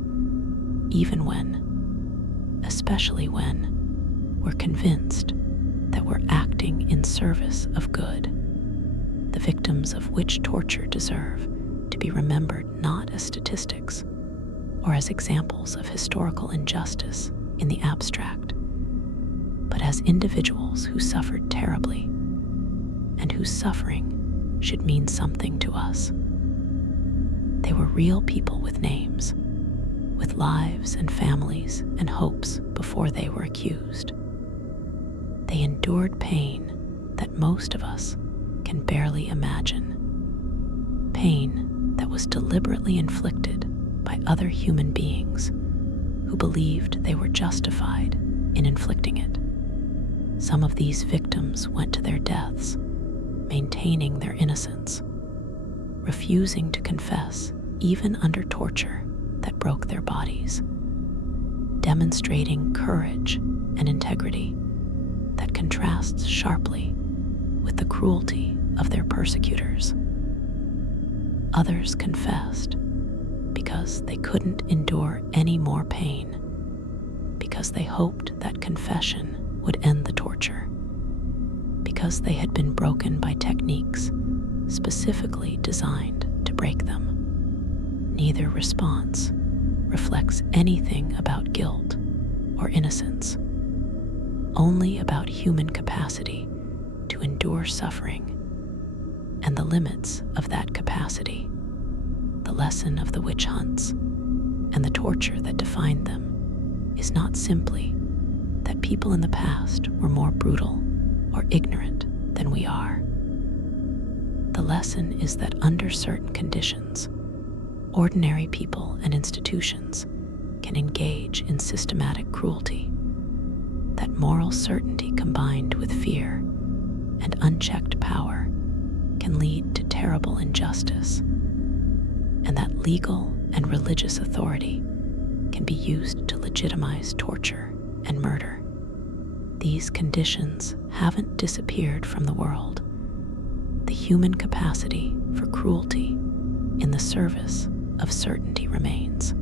even when, especially when, we're convinced that we're acting in service of good. The victims of witch torture deserve to be remembered not as statistics or as examples of historical injustice in the abstract, but as individuals who suffered terribly and whose suffering should mean something to us. They were real people with names, with lives and families and hopes before they were accused. They endured pain that most of us can barely imagine. Pain that was deliberately inflicted by other human beings who believed they were justified in inflicting it. Some of these victims went to their deaths, maintaining their innocence, refusing to confess even under torture that broke their bodies, demonstrating courage and integrity that contrasts sharply with the cruelty of their persecutors. Others confessed because they couldn't endure any more pain, because they hoped that confession would end the torture, because they had been broken by techniques specifically designed to break them. Neither response reflects anything about guilt or innocence, only about human capacity to endure suffering and the limits of that capacity. The lesson of the witch hunts and the torture that defined them is not simply that people in the past were more brutal or ignorant than we are. The lesson is that under certain conditions, ordinary people and institutions can engage in systematic cruelty, that moral certainty combined with fear and unchecked power can lead to terrible injustice, and that legal and religious authority can be used to legitimize torture and murder. These conditions haven't disappeared from the world. The human capacity for cruelty in the service of certainty remains.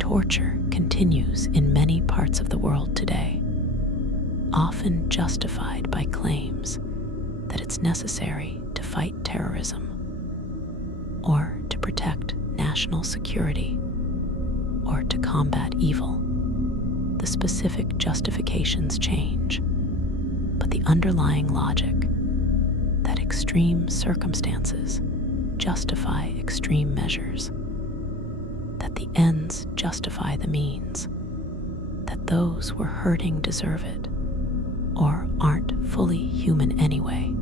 Torture continues in many parts of the world today, often justified by claims that it's necessary to fight terrorism or to protect national security or to combat evil. The specific justifications change, but the underlying logic that extreme circumstances justify extreme measures, that the ends justify the means, that those we're hurting deserve it or aren't fully human anyway.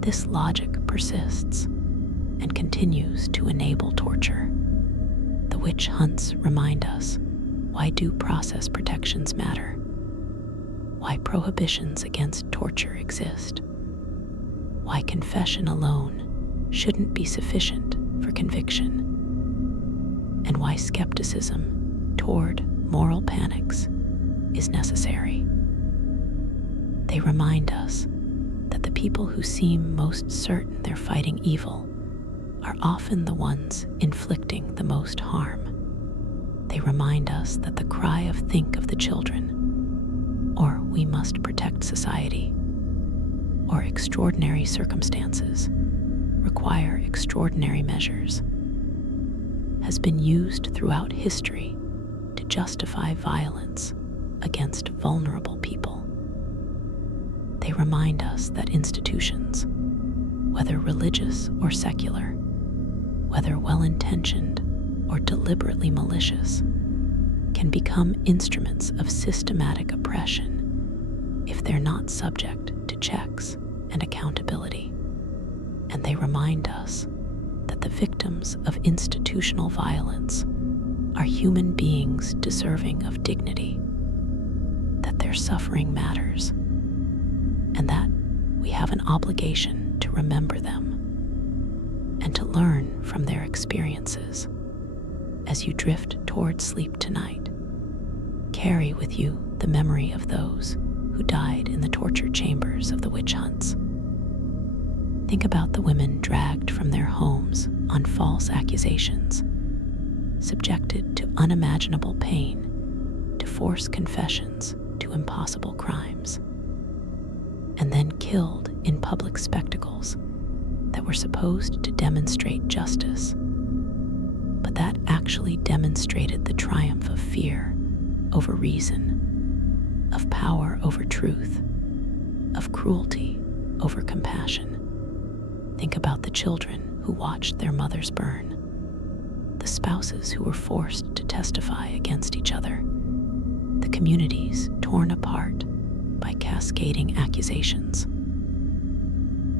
This logic persists and continues to enable torture. The witch hunts remind us why due process protections matter, why prohibitions against torture exist, why confession alone shouldn't be sufficient for conviction, and why skepticism toward moral panics is necessary. They remind us that the people who seem most certain they're fighting evil are often the ones inflicting the most harm. They remind us that the cry of "think of the children," or "we must protect society," or "extraordinary circumstances require extraordinary measures," has been used throughout history to justify violence against vulnerable people. They remind us that institutions, whether religious or secular, whether well-intentioned or deliberately malicious, can become instruments of systematic oppression if they're not subject to checks and accountability. And they remind us that the victims of institutional violence are human beings deserving of dignity, that their suffering matters, and that we have an obligation to remember them and to learn from their experiences. As you drift toward sleep tonight, carry with you the memory of those who died in the torture chambers of the witch hunts. Think about the women dragged from their homes on false accusations, subjected to unimaginable pain, to forced confessions to impossible crimes, and then killed in public spectacles that were supposed to demonstrate justice, but that actually demonstrated the triumph of fear over reason, of power over truth, of cruelty over compassion. Think about the children who watched their mothers burn, the spouses who were forced to testify against each other, the communities torn apart by cascading accusations.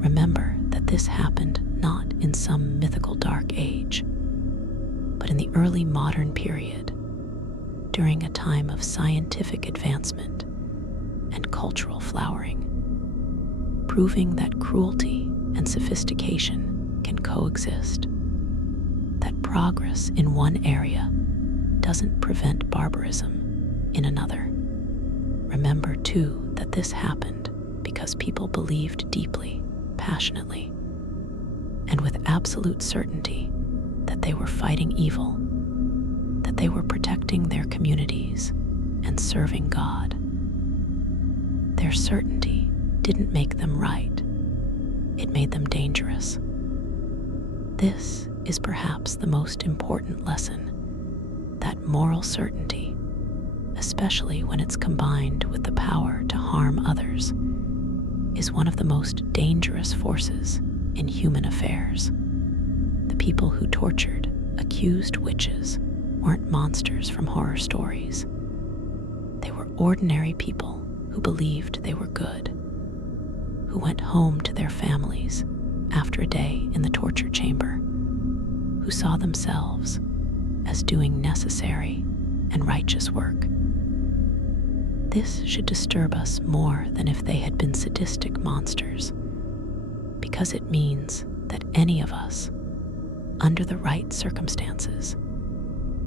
Remember that this happened not in some mythical dark age, but in the early modern period, during a time of scientific advancement and cultural flowering, proving that cruelty and sophistication can coexist, that progress in one area doesn't prevent barbarism in another. Remember, too, that this happened because people believed deeply, passionately, and with absolute certainty that they were fighting evil, that they were protecting their communities and serving God. Their certainty didn't make them right. It made them dangerous. This is perhaps the most important lesson, that moral certainty, especially when it's combined with the power to harm others, is one of the most dangerous forces in human affairs. The people who tortured accused witches weren't monsters from horror stories. They were ordinary people who believed they were good, who went home to their families after a day in the torture chamber, who saw themselves as doing necessary and righteous work. This should disturb us more than if they had been sadistic monsters, because it means that any of us, under the right circumstances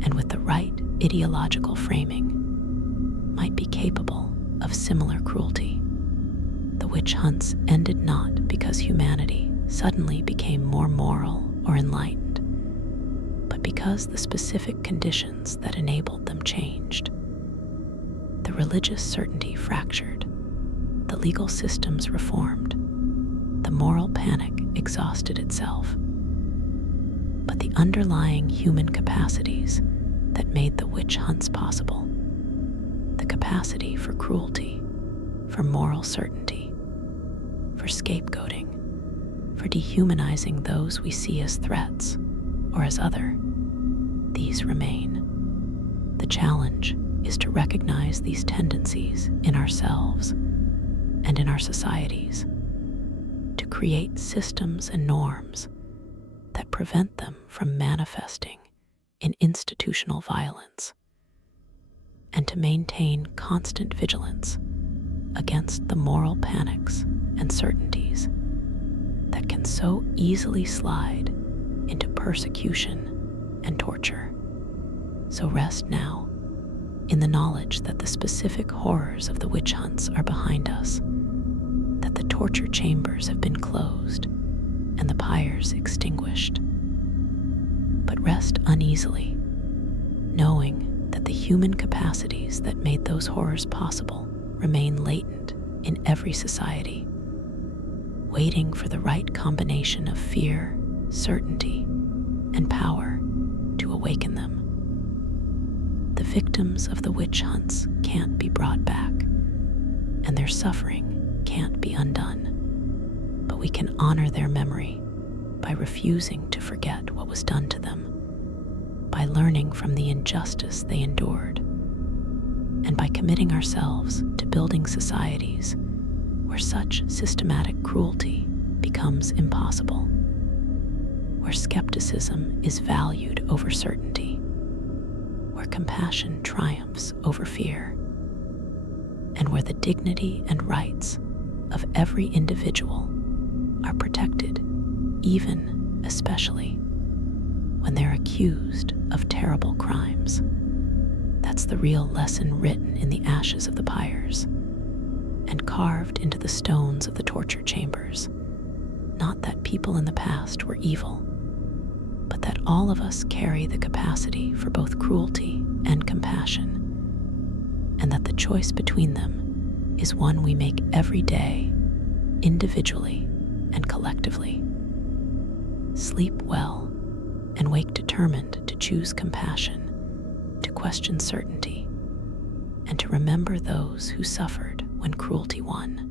and with the right ideological framing, might be capable of similar cruelty. The witch hunts ended not because humanity suddenly became more moral or enlightened, but because the specific conditions that enabled them changed. The religious certainty fractured, the legal systems reformed, the moral panic exhausted itself. But the underlying human capacities that made the witch hunts possible, the capacity for cruelty, for moral certainty, for scapegoating, for dehumanizing those we see as threats or as other, these remain. The challenge is to recognize these tendencies in ourselves and in our societies, to create systems and norms that prevent them from manifesting in institutional violence, and to maintain constant vigilance against the moral panics and certainties that can so easily slide into persecution and torture. So rest now in the knowledge that the specific horrors of the witch hunts are behind us, that the torture chambers have been closed and the pyres extinguished. But rest uneasily, knowing that the human capacities that made those horrors possible remain latent in every society, waiting for the right combination of fear, certainty, and power to awaken them. The victims of the witch hunts can't be brought back, and their suffering can't be undone. But we can honor their memory by refusing to forget what was done to them, by learning from the injustice they endured, and by committing ourselves to building societies where such systematic cruelty becomes impossible, where skepticism is valued over certainty, where compassion triumphs over fear, and where the dignity and rights of every individual are protected, even, especially, when they're accused of terrible crimes. That's the real lesson written in the ashes of the pyres and carved into the stones of the torture chambers. Not that people in the past were evil, but that all of us carry the capacity for both cruelty and compassion, and that the choice between them is one we make every day, individually and collectively. Sleep well and wake determined to choose compassion, to question certainty, and to remember those who suffered when cruelty won.